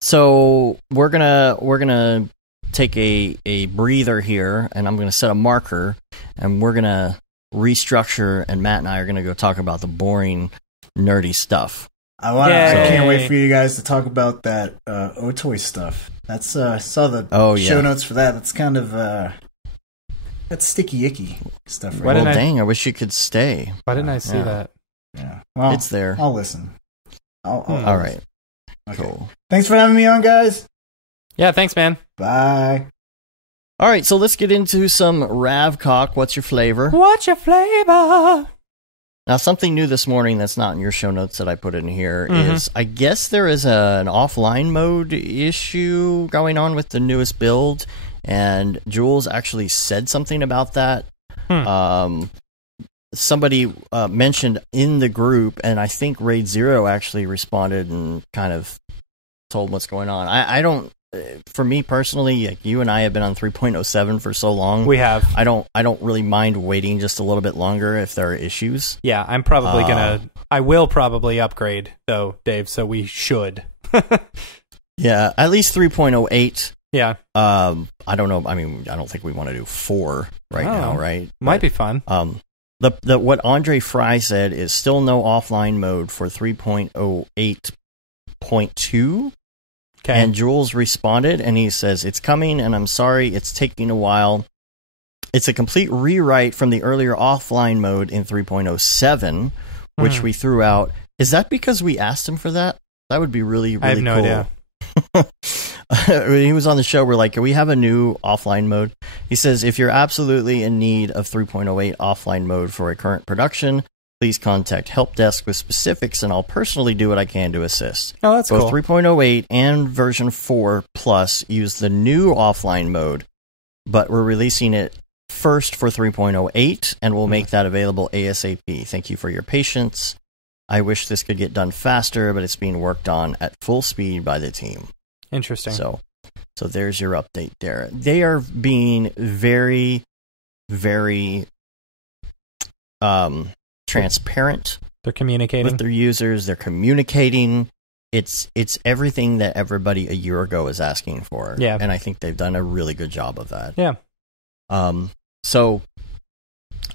So we're gonna take a breather here, and I'm gonna set a marker, and we're gonna restructure, and Matt and I are gonna go talk about the boring, nerdy stuff. I can't wait for you guys to talk about that Otoy stuff. That's I saw the show notes for that. That's kind of that's sticky icky stuff. Right? Dang! I wish you could stay. Why didn't I see that? Yeah, well, it's there. I'll listen. All right. Okay. Cool. Thanks for having me on, guys. Yeah, thanks, man. Bye. All right, so let's get into some Ravcock. What's your flavor? What's your flavor? Now, something new this morning that's not in your show notes that I put in here is, I guess there is an offline mode issue going on with the newest build, and Jules actually said something about that. Somebody mentioned in the group, and I think Raid Zero actually responded and kind of told what's going on. I don't. For me personally, like you and I have been on 3.07 for so long. We have. I don't really mind waiting just a little bit longer if there are issues. Yeah, I'm probably I will probably upgrade though, Dave. So we should. Yeah, at least 3.08. Yeah. I don't know. I mean, I don't think we want to do 4 now, right? Might be fun. The what Andre Fry said is still no offline mode for 3.08.2. Okay. And Jules responded, and he says, it's coming, and I'm sorry, it's taking a while. It's a complete rewrite from the earlier offline mode in 3.07, which we threw out. Is that because we asked him for that? That would be really, really cool. I have no idea. When he was on the show, we're like, can we have a new offline mode? He says, if you're absolutely in need of 3.08 offline mode for a current production, please contact Help Desk with specifics, and I'll personally do what I can to assist. Oh, that's cool. Both 3.08 and version 4 Plus use the new offline mode, but we're releasing it first for 3.08, and we'll make that available ASAP. Thank you for your patience. I wish this could get done faster, but it's being worked on at full speed by the team. Interesting. So there's your update there. They are being very, very transparent. They're communicating with their users. They're communicating. It's everything that everybody a year ago was asking for. Yeah. And I think they've done a really good job of that. Yeah. So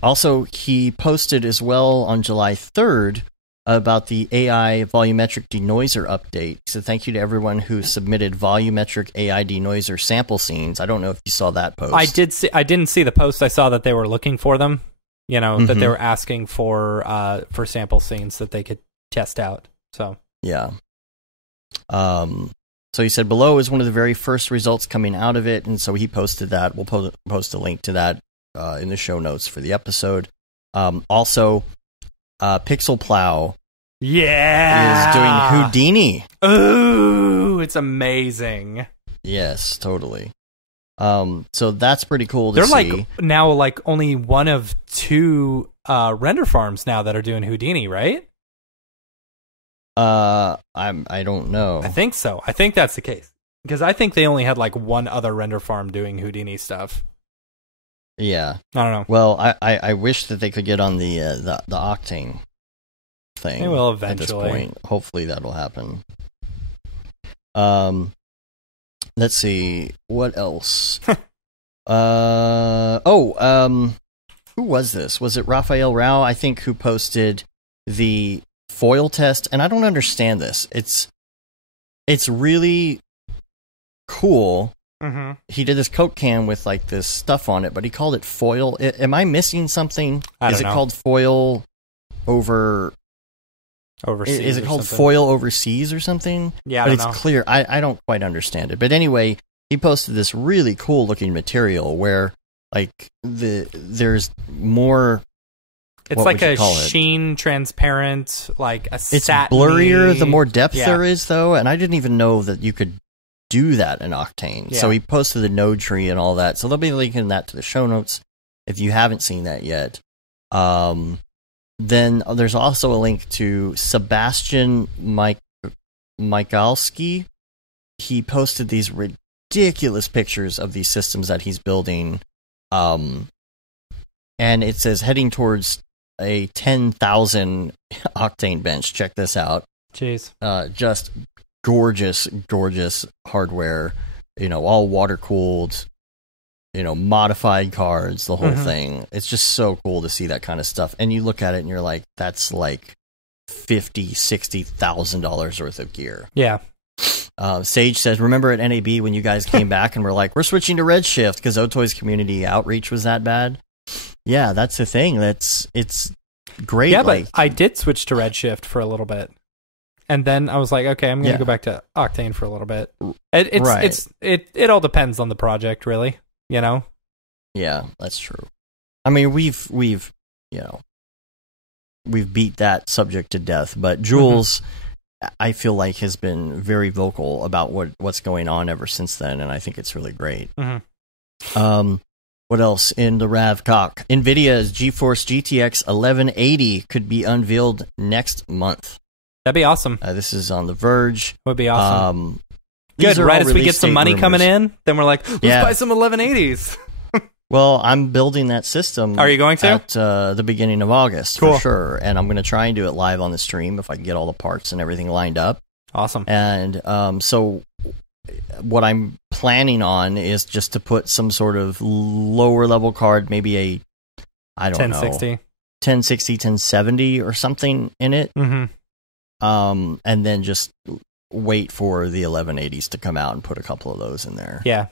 also he posted as well on July 3rd about the AI volumetric denoiser update. So thank you to everyone who submitted volumetric AI denoiser sample scenes. I don't know if you saw that post. I didn't see the post. I saw that they were looking for them. That they were asking for sample scenes that they could test out. So yeah. So he said below is one of the very first results coming out of it, and so he posted that. We'll post a link to that in the show notes for the episode. Also, Pixel Plow, is doing Houdini. Ooh, it's amazing. Yes, totally. So that's pretty cool to They're see. like now like only one of 2 render farms now that are doing Houdini, right? I don't know. I think so. I think that's the case. Because I think they only had like one other render farm doing Houdini stuff. Yeah. I don't know. Well, I wish that they could get on the Octane thing. They will eventually. At this point. Hopefully that'll happen. Let's see. What else? Who was this? Was it Raphael Rao, I think, who posted the foil test? And I don't understand this. It's really cool. Mm-hmm. He did this Coke can with like this stuff on it, but he called it foil. Am I missing something? Is it called foil overseas? Is it called foil overseas or something? Yeah, but it's clear. I don't quite understand it. But anyway, he posted this really cool looking material where like there's more. It's like a sheen, transparent, like a It's satiny... blurrier the more depth there is, though, and I didn't even know that you could do that in Octane. Yeah. So he posted the node tree and all that. So they'll be linking that to the show notes if you haven't seen that yet. Then there's also a link to Sebastian Michalski. He posted these ridiculous pictures of these systems that he's building. And it says heading towards a 10,000 Octane bench. Check this out. Jeez. Just gorgeous hardware, all water cooled, modified cards, the whole thing. It's just so cool to see that kind of stuff. And you look at it and you're like, that's like $50,000-$60,000 worth of gear. Yeah. Sage says, remember at NAB when you guys came back and were like, we're switching to Redshift because Otoy's community outreach was that bad? Yeah, that's the thing. It's great. Yeah, but I did switch to Redshift for a little bit. And then I was like, okay, I'm going to go back to Octane for a little bit. It all depends on the project, really, Yeah, that's true. I mean, we've beat that subject to death, but Jules, I feel like, has been very vocal about what's going on ever since then, and I think it's really great. What else in the Ravcock? NVIDIA's GeForce GTX 1180 could be unveiled next month. That'd be awesome. This is on The Verge. Would be awesome. Good, right as we get some money coming in, then we're like, let's buy some 1180s. Well, I'm building that system. Are you going to? At the beginning of August, for sure. And I'm going to try and do it live on the stream if I can get all the parts and everything lined up. Awesome. And so what I'm planning on is just to put some sort of lower level card, maybe a, I don't know, 1060, 1070 or something in it. And then just wait for the 1180s to come out and put a couple of those in there. Yeah.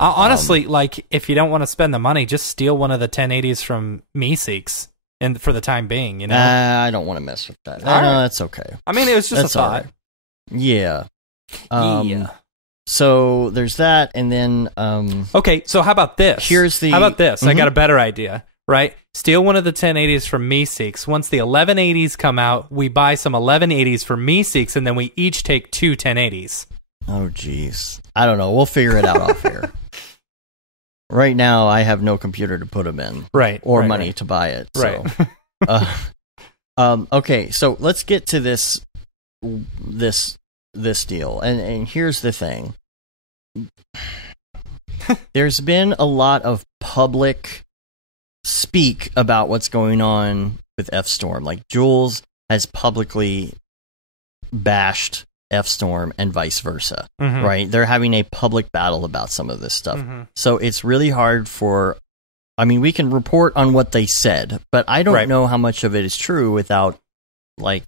Honestly, like, if you don't want to spend the money, just steal one of the 1080s from Meeseeks and for the time being, I don't want to mess with that. No, that's okay. I mean, it was just a thought. Right. Yeah. So there's that, and then okay, so how about this? How about this? I got a better idea. Right? Steal one of the 1080s from Meeseeks. Once the 1180s come out, we buy some 1180s for Meeseeks, and then we each take two 1080s. Oh, jeez. I don't know. We'll figure it out off air. Right now, I have no computer to put them in. Right. Or money to buy it. So. Right. Okay, so let's get to this deal. And here's the thing. There's been a lot of public speak about what's going on with F-Storm. Like, Jules has publicly bashed F-Storm and vice versa, right? They're having a public battle about some of this stuff. So it's really hard we can report on what they said, but I don't know how much of it is true without, like,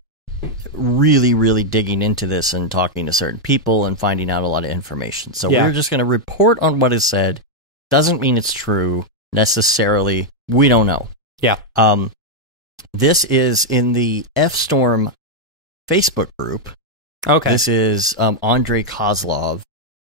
really, really digging into this and talking to certain people and finding out a lot of information. So we're just going to report on what is said. Doesn't mean it's true necessarily. We don't know. Yeah. This is in the F-Storm Facebook group. Okay. This is Andrei Kozlov.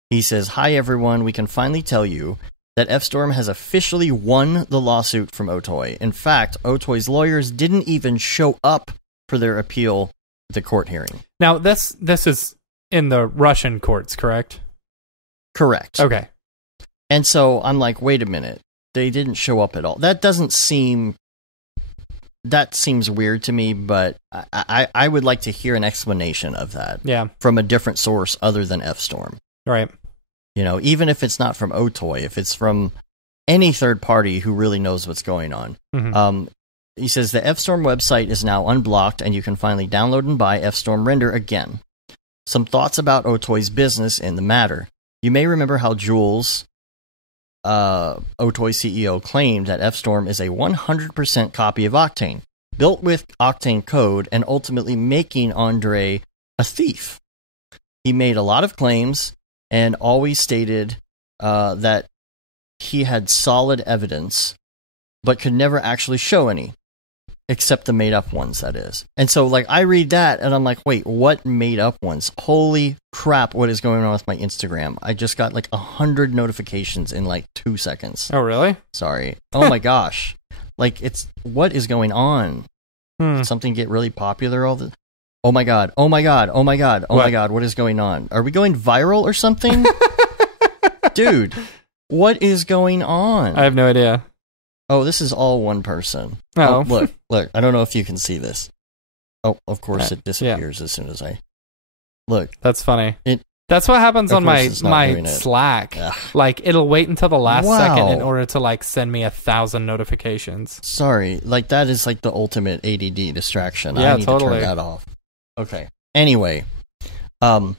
He says, "Hi, everyone. We can finally tell you that F-Storm has officially won the lawsuit from Otoy. In fact, Otoy's lawyers didn't even show up for their appeal at the court hearing." Now, this is in the Russian courts, correct? Correct. Okay. And so I'm like, wait a minute. They didn't show up at all. That seems weird to me, but I would like to hear an explanation of that. Yeah. From a different source other than F-Storm. Right. You know, even if it's not from Otoy, if it's from any third party who really knows what's going on. Mm-hmm. He says the FStorm website is now unblocked and you can finally download and buy FStorm Render again. Some thoughts about Otoy's business in the matter. You may remember how Jules, Otoy CEO, claimed that FStorm is a 100% copy of Octane, built with Octane code and ultimately making Andre a thief. He made a lot of claims and always stated that he had solid evidence, but could never actually show any, except the made-up ones, that is. And so, like, I read that, and I'm like, wait, what made-up ones? Holy crap, what is going on with my Instagram? I just got, like, 100 notifications in, like, 2 seconds. Oh, really? Sorry. Oh, my gosh. Like, what is going on? Did something get really popular all the... Oh, my God. Oh, my God. Oh, my God. Oh, my God. What is going on? Are we going viral or something? Dude, what is going on? I have no idea. Oh, this is all one person. Oh. Look. I don't know if you can see this. Oh, of course it disappears as soon as I... Look. That's funny. That's what happens on my doing it. Slack. Ugh. Like, it'll wait until the last second in order to, like, send me 1,000 notifications. Sorry. Like, that is, like, the ultimate ADD distraction. Yeah, I need totally. to turn that off. Okay. Anyway. Gosh.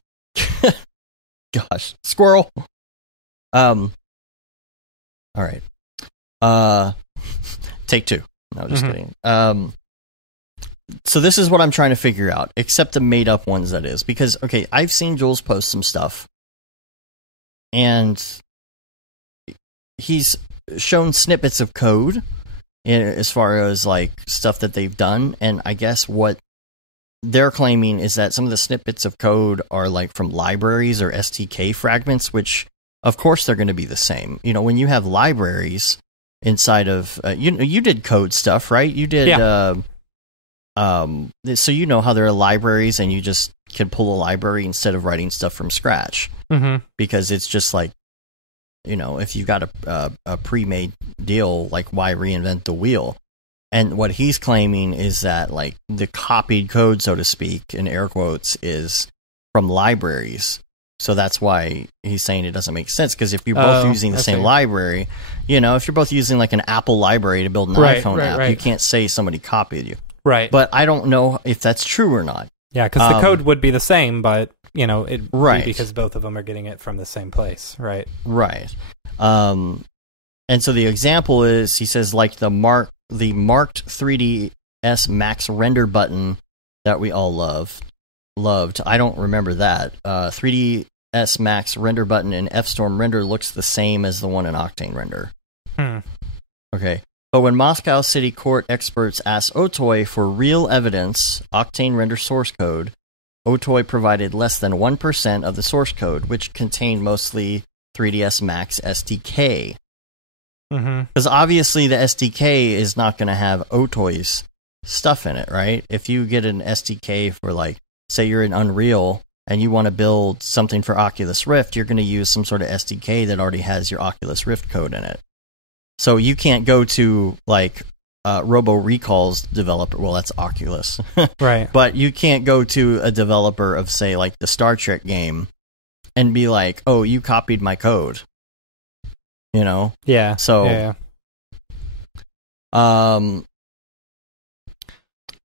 Squirrel. All right. Take two. No, just kidding. So this is what I'm trying to figure out, except the made up ones, that is. Because, okay, I've seen Jules post some stuff, and he's shown snippets of code as far as, like, stuff that they've done, and I guess what they're claiming is that some of the snippets of code are, like, from libraries or SDK fragments, which, of course, they're going to be the same. You know, when you have libraries inside of... you did code stuff, right? You did... Yeah. So you know how there are libraries and you just can pull a library instead of writing stuff from scratch. Because it's just like, you know, if you got a pre-made deal, like, why reinvent the wheel? And what he's claiming is that, like, the copied code, so to speak, in air quotes, is from libraries. So that's why he's saying it doesn't make sense, because if you're both using the same library, you know, if you're both using, like, an Apple library to build an iPhone app, you can't say somebody copied you. Right. But I don't know if that's true or not. Yeah, because the code would be the same, but, you know, it would be because both of them are getting it from the same place, right? Right. And so the example is, he says, like, the marked 3ds Max render button that we all loved. I don't remember that. 3ds Max render button in FStorm Render looks the same as the one in Octane Render. Okay. But when Moscow City Court experts asked Otoy for real evidence, Octane Render source code, Otoy provided less than 1% of the source code, which contained mostly 3ds Max SDK. Because obviously the SDK is not going to have Otoy's stuff in it, right? If you get an SDK for, like, say you're in Unreal and you want to build something for Oculus Rift, you're going to use some sort of SDK that already has your Oculus Rift code in it. So you can't go to, like, Robo Recall's developer. Well, that's Oculus. Right. But you can't go to a developer of, say, like, the Star Trek game and be like, oh, you copied my code. You know? Yeah. So,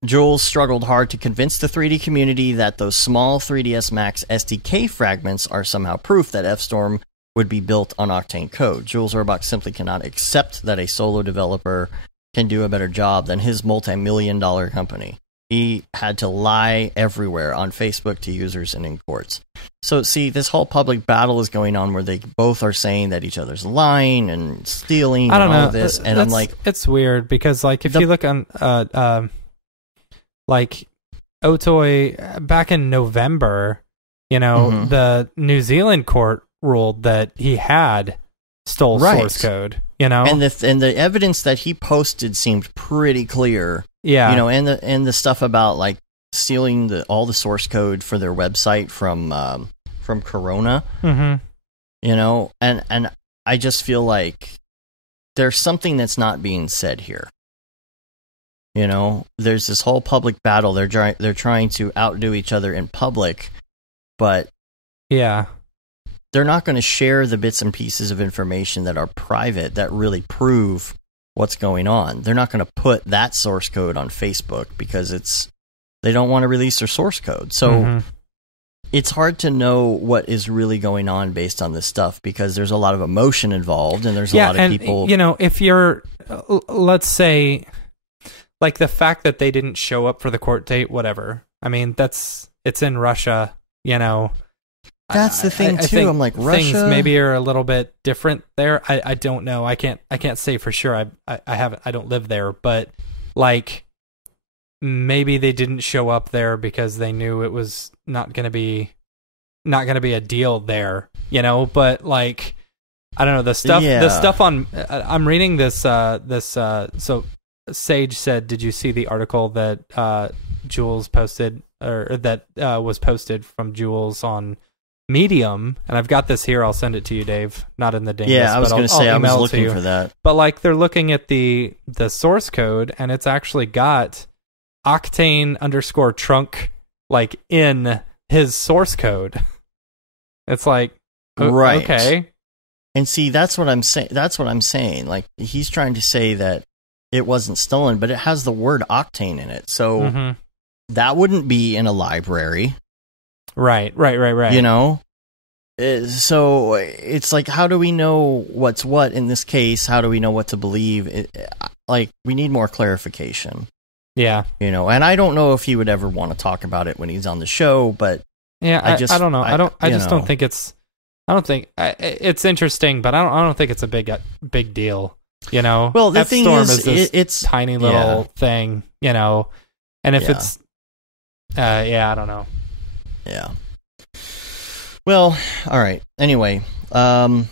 Jules struggled hard to convince the 3D community that those small 3ds Max SDK fragments are somehow proof that FStorm would be built on Octane code. Jules Orbach simply cannot accept that a solo developer can do a better job than his multi-million-dollar company. He had to lie everywhere, on Facebook, to users, and in courts. So, see, this whole public battle is going on where they both are saying that each other's lying and stealing and all of this, and I'm like... It's weird, because, like, if you look on, like, Otoy, back in November, you know, the New Zealand court ruled that he had stole source code, you know, and the evidence that he posted seemed pretty clear. Yeah, you know, and the stuff about, like, stealing all the source code for their website from Corona. You know, and I just feel like there's something that's not being said here. You know, there's this whole public battle. They're trying to outdo each other in public, but they're not going to share the bits and pieces of information that are private that really prove what's going on. They're not going to put that source code on Facebook because they don't want to release their source code. So it's hard to know what is really going on based on this stuff because there's a lot of emotion involved and there's a lot of people. If you're, let's say, like the fact that they didn't show up for the court date, whatever. I mean, it's in Russia, That's the thing too. I'm like, Russia, things maybe are a little bit different there. I don't know. I can't say for sure. I don't live there, but like maybe they didn't show up there because they knew it was not going to be a deal there, but like I don't know, the stuff on I'm reading this so Sage said, did you see the article that Jules posted or that was posted from Jules on Medium? And I've got this here. I'll send it to you, Dave. Not in the dingus. Yeah, I was going to say I was looking for that. But like they're looking at the source code, and it's actually got Octane _trunk like in his source code. It's like right. Okay. And see, that's what I'm saying. Like he's trying to say that it wasn't stolen, but it has the word Octane in it. So that wouldn't be in a library. Right. So it's like, how do we know what's what in this case? How do we know what to believe? Like, we need more clarification. Yeah. And I don't know if he would ever want to talk about it when he's on the show, but yeah, I don't know. I just don't think it's interesting, but I don't think it's a big deal. Well, the thing F-Storm is this it's tiny little thing, and if it's, I don't know. Yeah. Well, all right. Anyway, let's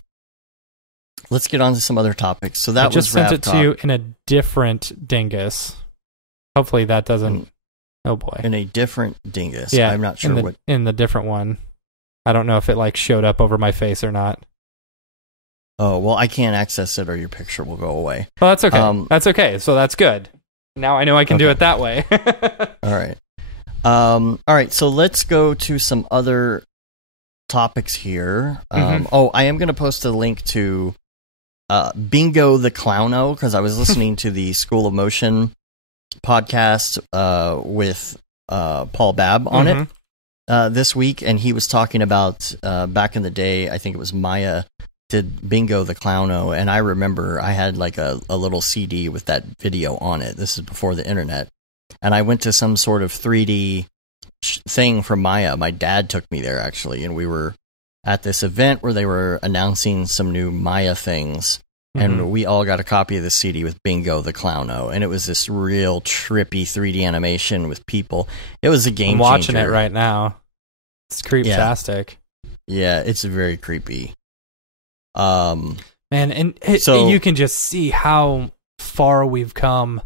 get on to some other topics. So that I just was sent Rav it to you in a different dingus. Hopefully that doesn't. Oh boy. In a different dingus. Yeah. I'm not sure in the different one. I don't know if it like showed up over my face or not. Oh, well, I can't access it or your picture will go away. Well, that's okay. That's okay. So that's good. Now I know I can do it that way. All right. All right. So let's go to some other topics here. Oh, I am going to post a link to Bingo the Clowno because I was listening to the School of Motion podcast with Paul Babb on it this week, and he was talking about back in the day, I think it was Maya did Bingo the Clowno, and I remember I had like a little CD with that video on it. This is before the internet, and I went to some sort of 3D thing from Maya. My dad took me there actually, and we were at this event where they were announcing some new Maya things, and we all got a copy of the CD with Bingo the Clowno, and it was this real trippy 3D animation with people. It was a game changer. I'm watching it right now. It's creeptastic. Yeah, it's very creepy. So you can just see how far we've come.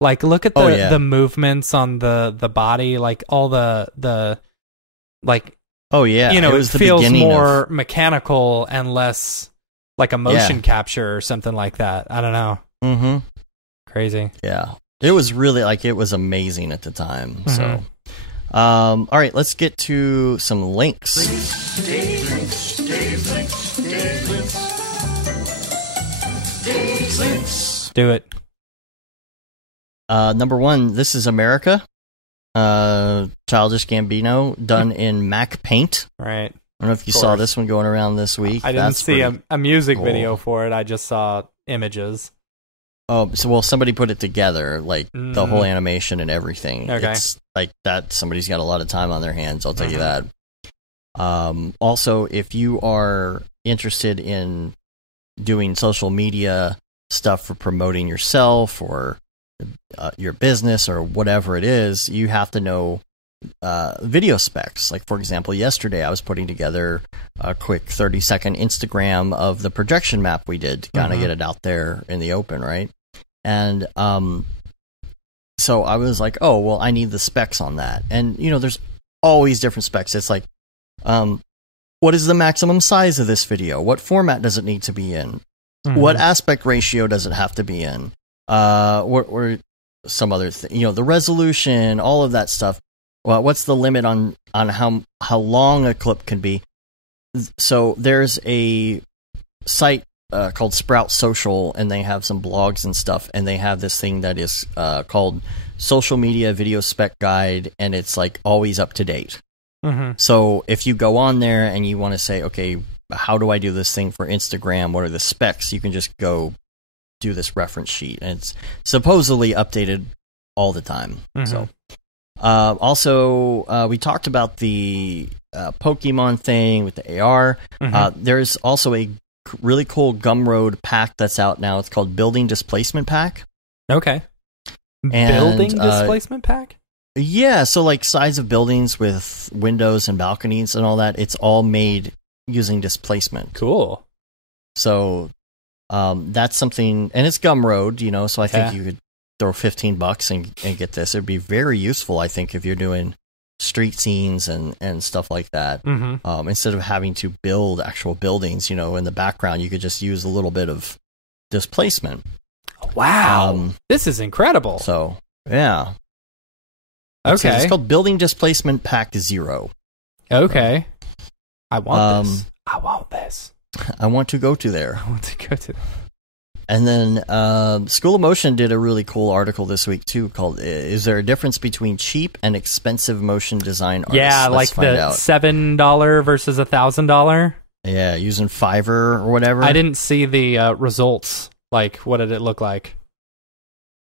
Like, look at the movements on the body, like all the like. Oh yeah, it feels more mechanical and less like a motion capture or something like that. I don't know. Crazy. Yeah, it was really it was amazing at the time. So, all right, let's get to some links. Do it. Number one, This Is America. Childish Gambino, done in Mac Paint. Right. I don't know if you saw this one going around this week. I didn't see a music video for it. I just saw images. Oh, so somebody put it together, like the whole animation and everything. Okay. It's like that. Somebody's got a lot of time on their hands. I'll tell you that. Also, if you are interested in doing social media stuff for promoting yourself or your business or whatever it is, you have to know video specs. Like, for example, yesterday I was putting together a quick 30-second Instagram of the projection map we did to kind of get it out there in the open, right? And so I was like, oh, well, I need the specs on that. And, there's always different specs. It's like, what is the maximum size of this video? What format does it need to be in? What aspect ratio does it have to be in? What some other thing, the resolution, all of that stuff. Well, what's the limit on how long a clip can be? so there's a site called Sprout Social, and they have some blogs and stuff, and they have this thing that is called Social Media Video Spec Guide, and it's like always up to date. Mm-hmm. So if you go on there and you want to say, okay, how do I do this thing for Instagram? What are the specs? You can just go do this reference sheet, and it's supposedly updated all the time. Mm-hmm. So also we talked about the Pokemon thing with the AR. Mm-hmm. There's also a really cool Gumroad pack that's out now. It's called Building Displacement Pack. Okay. And, Building displacement pack? Yeah, so like size of buildings with windows and balconies and all that, it's all made using displacement. Cool. So that's something, and it's Gumroad, you know, so I think you could throw $15 and get this. It'd be very useful, I think, if you're doing street scenes and stuff like that. Mm-hmm. Instead of having to build actual buildings, you know, in the background, you could just use a little bit of displacement. Wow. This is incredible. So, yeah. Okay. It's called Building Displacement Pack 0. Okay. I want this. I want this. I want to go to there. I want to go to. And then School of Motion did a really cool article this week too called "Is there a difference between cheap and expensive motion design artists?" Yeah, Let's like the $7 versus $1,000. Yeah, using Fiverr or whatever. I didn't see the results. Like, what did it look like?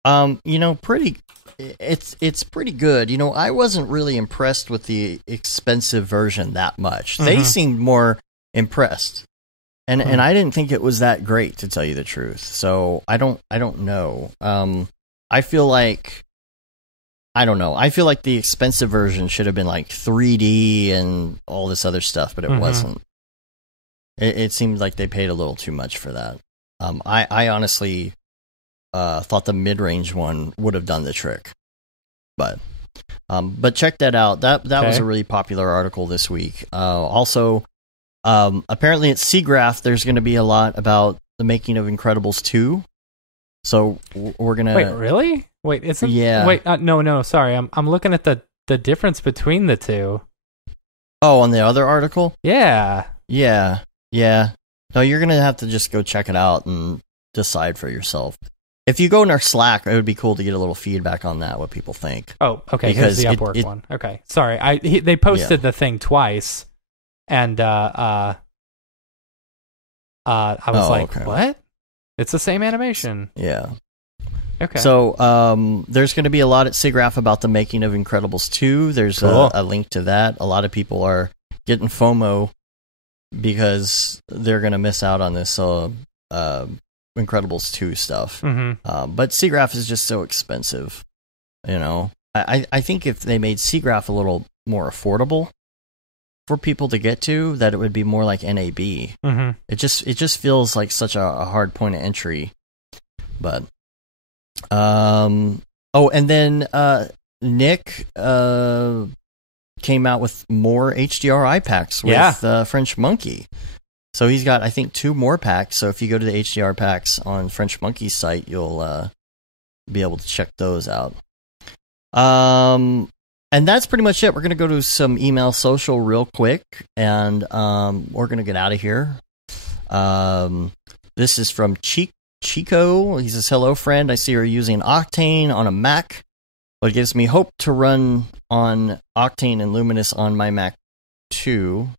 You know, it's pretty good. You know, I wasn't really impressed with the expensive version that much. Mm-hmm. They seemed more impressed. And I didn't think it was that great, to tell you the truth. So I don't know. I feel like the expensive version should have been like 3D and all this other stuff, but it wasn't. It seemed like they paid a little too much for that. I honestly thought the mid-range one would have done the trick, but check that out. That was a really popular article this week. Also. Apparently at SIGGRAPH, there's going to be a lot about the making of Incredibles 2. So we're going to... Wait, really? Wait, isn't... Yeah. Wait, no, sorry. I'm looking at the difference between the two. Oh, on the other article? Yeah. Yeah. No, you're going to have to just go check it out and decide for yourself. If you go in our Slack, it would be cool to get a little feedback on that, what people think. Oh, okay. Because here's the Upwork one. Okay. Sorry. They posted the thing twice. And I was like, okay. What? It's the same animation. Yeah. Okay. So there's going to be a lot at SIGGRAPH about the making of Incredibles 2. There's cool. a link to that. A lot of people are getting FOMO because they're going to miss out on this Incredibles 2 stuff. Mm-hmm. But SIGGRAPH is just so expensive. You know, I think if they made SIGGRAPH a little more affordable for people to get to, that it would be more like NAB. Mm-hmm. It just feels like such a hard point of entry. But and then Nick came out with more HDRI packs with French Monkey. So he's got, I think, 2 more packs. So if you go to the HDR packs on French Monkey's site, you'll be able to check those out. And that's pretty much it. We're going to go to some email social real quick, and we're going to get out of here. This is from Chico. He says, "Hello, friend. I see you're using Octane on a Mac. Well, it gives me hope to run on Octane and Luminous on my Mac too."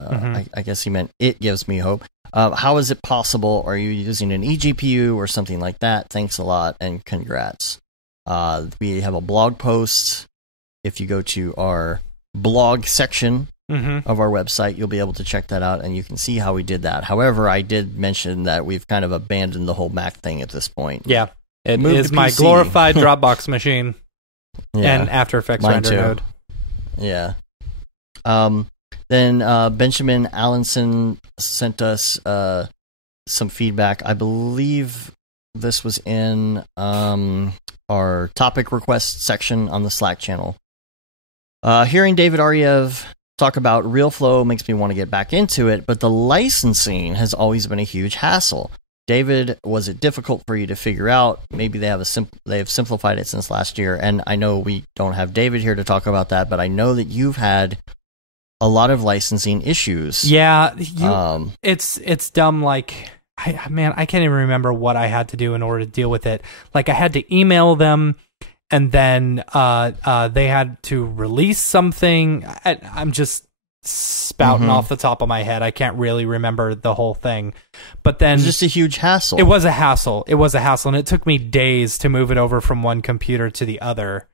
I guess he meant it gives me hope. How is it possible? Are you using an eGPU or something like that? Thanks a lot, and congrats. We have a blog post. If you go to our blog section of our website, you'll be able to check that out, and you can see how we did that. However, I did mention that we've kind of abandoned the whole Mac thing at this point. Yeah, it is my glorified Dropbox machine and After Effects render node. Yeah. Then Benjamin Allenson sent us some feedback. I believe this was in our topic request section on the Slack channel. Hearing David Ariev talk about RealFlow makes me want to get back into it, but the licensing has always been a huge hassle. David, was it difficult for you to figure out? Maybe they have simplified it since last year, and I know we don't have David here to talk about that, but I know that you've had a lot of licensing issues. Yeah, it's dumb. Like, I can't even remember what I had to do in order to deal with it. Like, I had to email them, and then they had to release something. I'm just spouting off the top of my head. I can't really remember the whole thing. But then... It was just a huge hassle. It was a hassle. And it took me days to move it over from one computer to the other.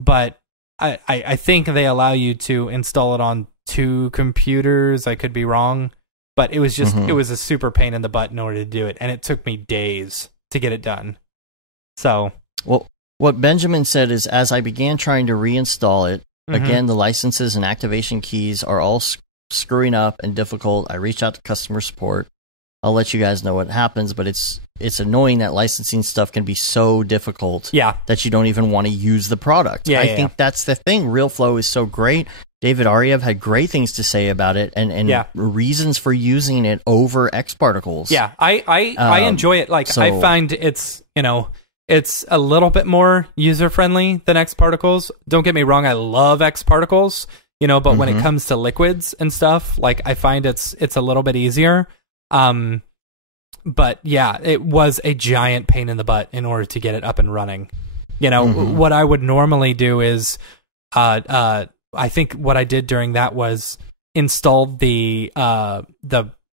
But I think they allow you to install it on 2 computers. I could be wrong. But it was just, it was a super pain in the butt in order to do it. And it took me days to get it done. So... Well, what Benjamin said is, as I began trying to reinstall it, again, the licenses and activation keys are all screwing up and difficult. I reached out to customer support. I'll let you guys know what happens, but it's annoying that licensing stuff can be so difficult that you don't even want to use the product. I think that's the thing. RealFlow is so great. David Ariev had great things to say about it and reasons for using it over Xparticles. Yeah, I enjoy it. Like, so, I find it's, it's a little bit more user-friendly than Xparticles. Don't get me wrong, I love Xparticles, but when it comes to liquids and stuff, like, I find it's a little bit easier. But yeah, it was a giant pain in the butt in order to get it up and running. What I would normally do is, I think what I did during that was install the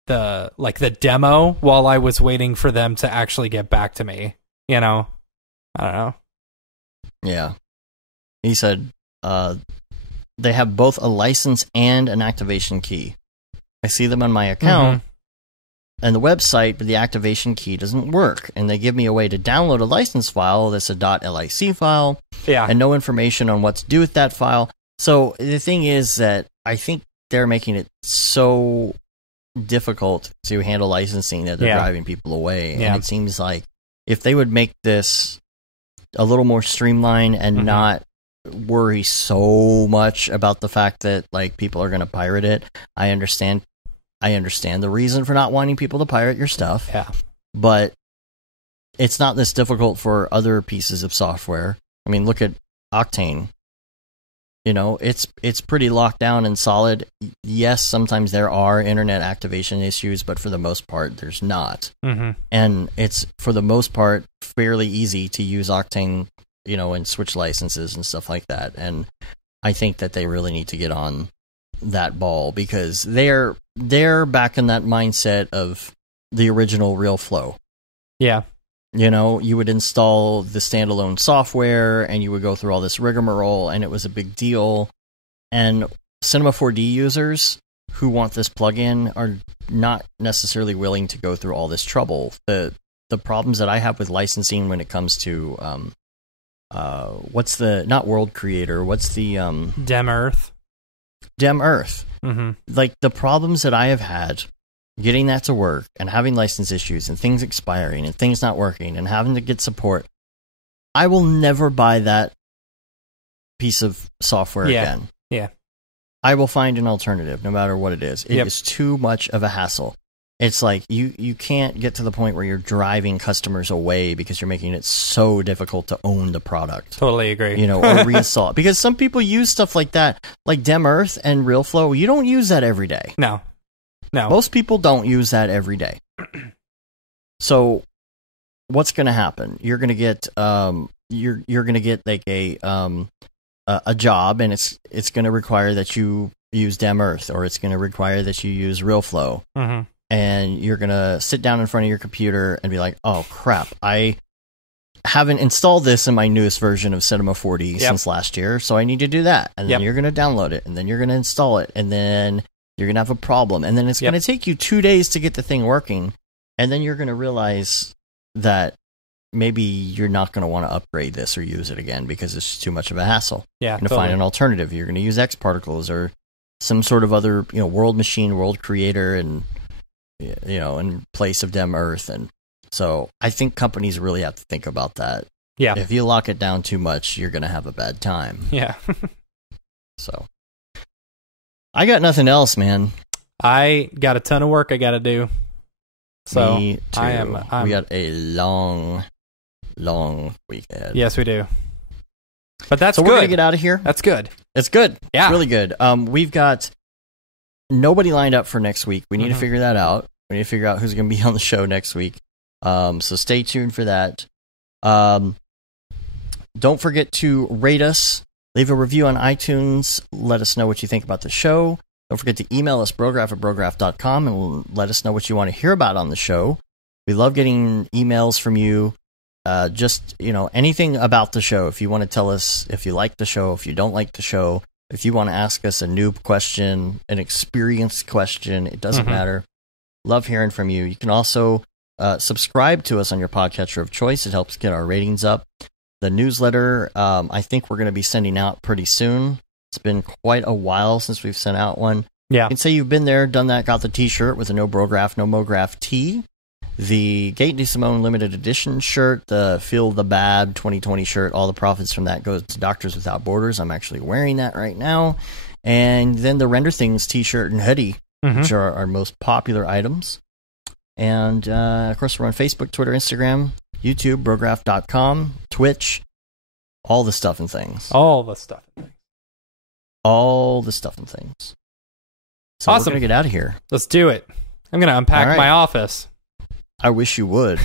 demo while I was waiting for them to actually get back to me. I don't know. Yeah. He said they have both a license and an activation key. I see them on my account and the website, but the activation key doesn't work. And they give me a way to download a license file that's a .lic file and no information on what to do with that file. So the thing is that I think they're making it so difficult to handle licensing that they're driving people away. And it seems like if they would make this a little more streamlined and not worry so much about the fact that, like, people are going to pirate it. I understand the reason for not wanting people to pirate your stuff. Yeah. But it's not this difficult for other pieces of software. I mean, look at Octane. It's pretty locked down and solid. Yes, sometimes there are internet activation issues, but for the most part, there's not. And it's, for the most part, fairly easy to use Octane, and switch licenses and stuff like that. And I think that they really need to get on that ball because they're back in that mindset of the original RealFlow. Yeah. You would install the standalone software and you would go through all this rigmarole and it was a big deal. And Cinema 4D users who want this plugin are not necessarily willing to go through all this trouble. The problems that I have with licensing when it comes to what's the, not World Creator, what's the Dem Earth. Like, the problems that I have had getting that to work and having license issues and things expiring and things not working and having to get support, I will never buy that piece of software again. Yeah. I will find an alternative no matter what it is. It is too much of a hassle. It's like you can't get to the point where you're driving customers away because you're making it so difficult to own the product. Totally agree. Or reinstall it. Because some people use stuff like that, like Dem Earth and RealFlow. You don't use that every day. No. Most people don't use that every day. So what's going to happen? You're going to get you're going to get like a job, and it's going to require that you use Dem Earth, or it's going to require that you use RealFlow. And you're going to sit down in front of your computer and be like, "Oh crap, I haven't installed this in my newest version of Cinema 4D since last year, so I need to do that." And then you're going to download it, and then you're going to install it, and then you're going to have a problem, and then it's going to take you 2 days to get the thing working, and then you're going to realize that maybe you're not going to want to upgrade this or use it again because it's too much of a hassle. Yeah, you're going to find an alternative. You're going to use Xparticles or some sort of other, World Machine, World Creator, and in place of Dem Earth. And so I think companies really have to think about that. Yeah. If you lock it down too much, you're going to have a bad time. Yeah. So I got nothing else, man. I got a ton of work I got to do. So me too. We got a long week ahead. Yes, we do. But that's so good. We're gonna get out of here. That's good. It's good. Yeah, it's really good. We've got nobody lined up for next week. We need to figure that out. We need to figure out who's going to be on the show next week. So stay tuned for that. Don't forget to rate us. Leave a review on iTunes. Let us know what you think about the show. Don't forget to email us, brograph@brograph.com, and let us know what you want to hear about on the show. We love getting emails from you. Just, anything about the show. If you want to tell us if you like the show, if you don't like the show, if you want to ask us a noob question, an experienced question, it doesn't matter. Love hearing from you. You can also subscribe to us on your podcatcher of choice. It helps get our ratings up. The newsletter, I think we're going to be sending out pretty soon. It's been quite a while since we've sent out one. Yeah. You can say you've been there, done that, got the t-shirt with the No Brograph, No Mograph tee. The Gate de Simone limited edition shirt, the Feel the Bad 2020 shirt, all the profits from that goes to Doctors Without Borders. I'm actually wearing that right now. And then the Render Things t-shirt and hoodie, which are our most popular items. And, of course, we're on Facebook, Twitter, Instagram, YouTube, Brograph.com, Twitch, all the stuff and things. All the stuff and things. All the stuff and things. So awesome. We're going to get out of here. Let's do it. I'm going to unpack my office. I wish you would.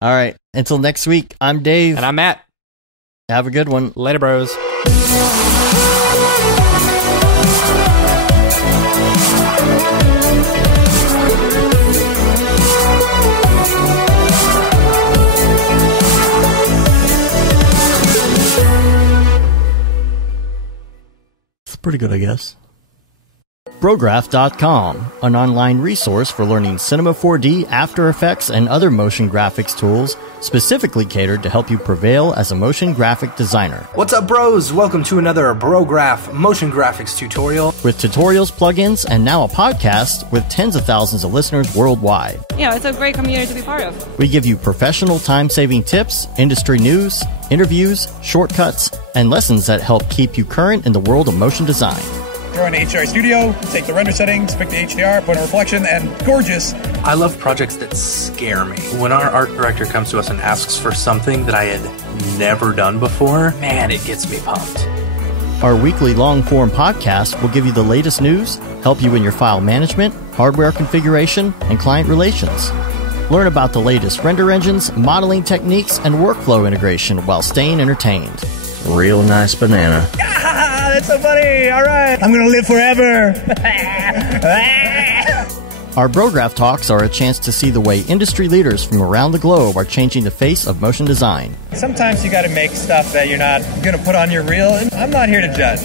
All right. Until next week, I'm Dave. And I'm Matt. Have a good one. Later, bros. It's pretty good, I guess. Brograph.com, an online resource for learning Cinema 4D, After Effects, and other motion graphics tools specifically catered to help you prevail as a motion graphic designer. What's up, bros? Welcome to another Brograph motion graphics tutorial. With tutorials, plugins, and now a podcast with tens of thousands of listeners worldwide. Yeah, it's a great community to be part of. We give you professional time-saving tips, industry news, interviews, shortcuts, and lessons that help keep you current in the world of motion design. Join the HDR studio, take the render settings, pick the HDR, put in reflection, and gorgeous. I love projects that scare me. When our art director comes to us and asks for something that I had never done before, man, it gets me pumped. Our weekly long-form podcast will give you the latest news, help you in your file management, hardware configuration, and client relations. Learn about the latest render engines, modeling techniques, and workflow integration while staying entertained. Real nice banana. Ah, that's so funny. All right. I'm going to live forever. Our Brograph Talks are a chance to see the way industry leaders from around the globe are changing the face of motion design. Sometimes you got to make stuff that you're not going to put on your reel, and I'm not here to judge.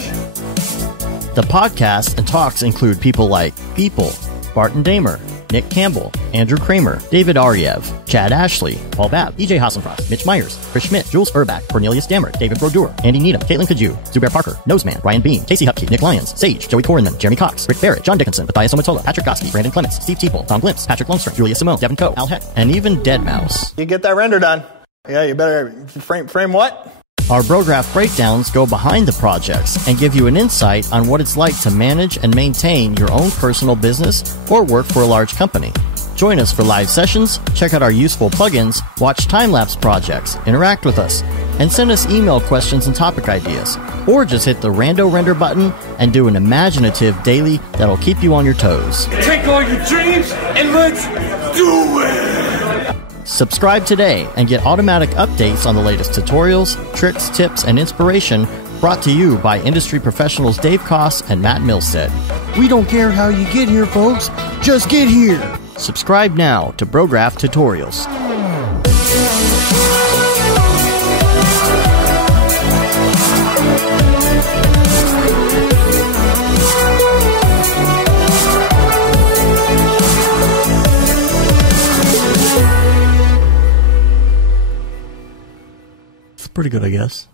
The podcasts and talks include people like People, Barton Damer, Nick Campbell, Andrew Kramer, David Ariev, Chad Ashley, Paul Babb, EJ Hassenfrost, Mitch Myers, Chris Schmidt, Jules Urbach, Cornelius Dammert, David Brodeur, Andy Needham, Caitlin Kaju, Zubair Parker, Noseman, Ryan Bean, Casey Hupke, Nick Lyons, Sage, Joey Korenman, Jeremy Cox, Rick Barrett, John Dickinson, Matthias Omatola, Patrick Goski, Brandon Clements, Steve Teeple, Tom Glimpse, Patrick Lundstrom, Julia Simone, Devin Coe, Al Heck, and even Deadmau5. You get that render done. Yeah, you better frame what? Our Brograph breakdowns go behind the projects and give you an insight on what it's like to manage and maintain your own personal business or work for a large company. Join us for live sessions, check out our useful plugins, watch time-lapse projects, interact with us, and send us email questions and topic ideas. Or just hit the Rando Render button and do an imaginative daily that'll keep you on your toes. Take all your dreams and let's do it! Subscribe today and get automatic updates on the latest tutorials, tricks, tips, and inspiration brought to you by industry professionals Dave Koss and Matt Milstead. We don't care how you get here, folks. Just get here. Subscribe now to Brograph Tutorials. It's pretty good, I guess.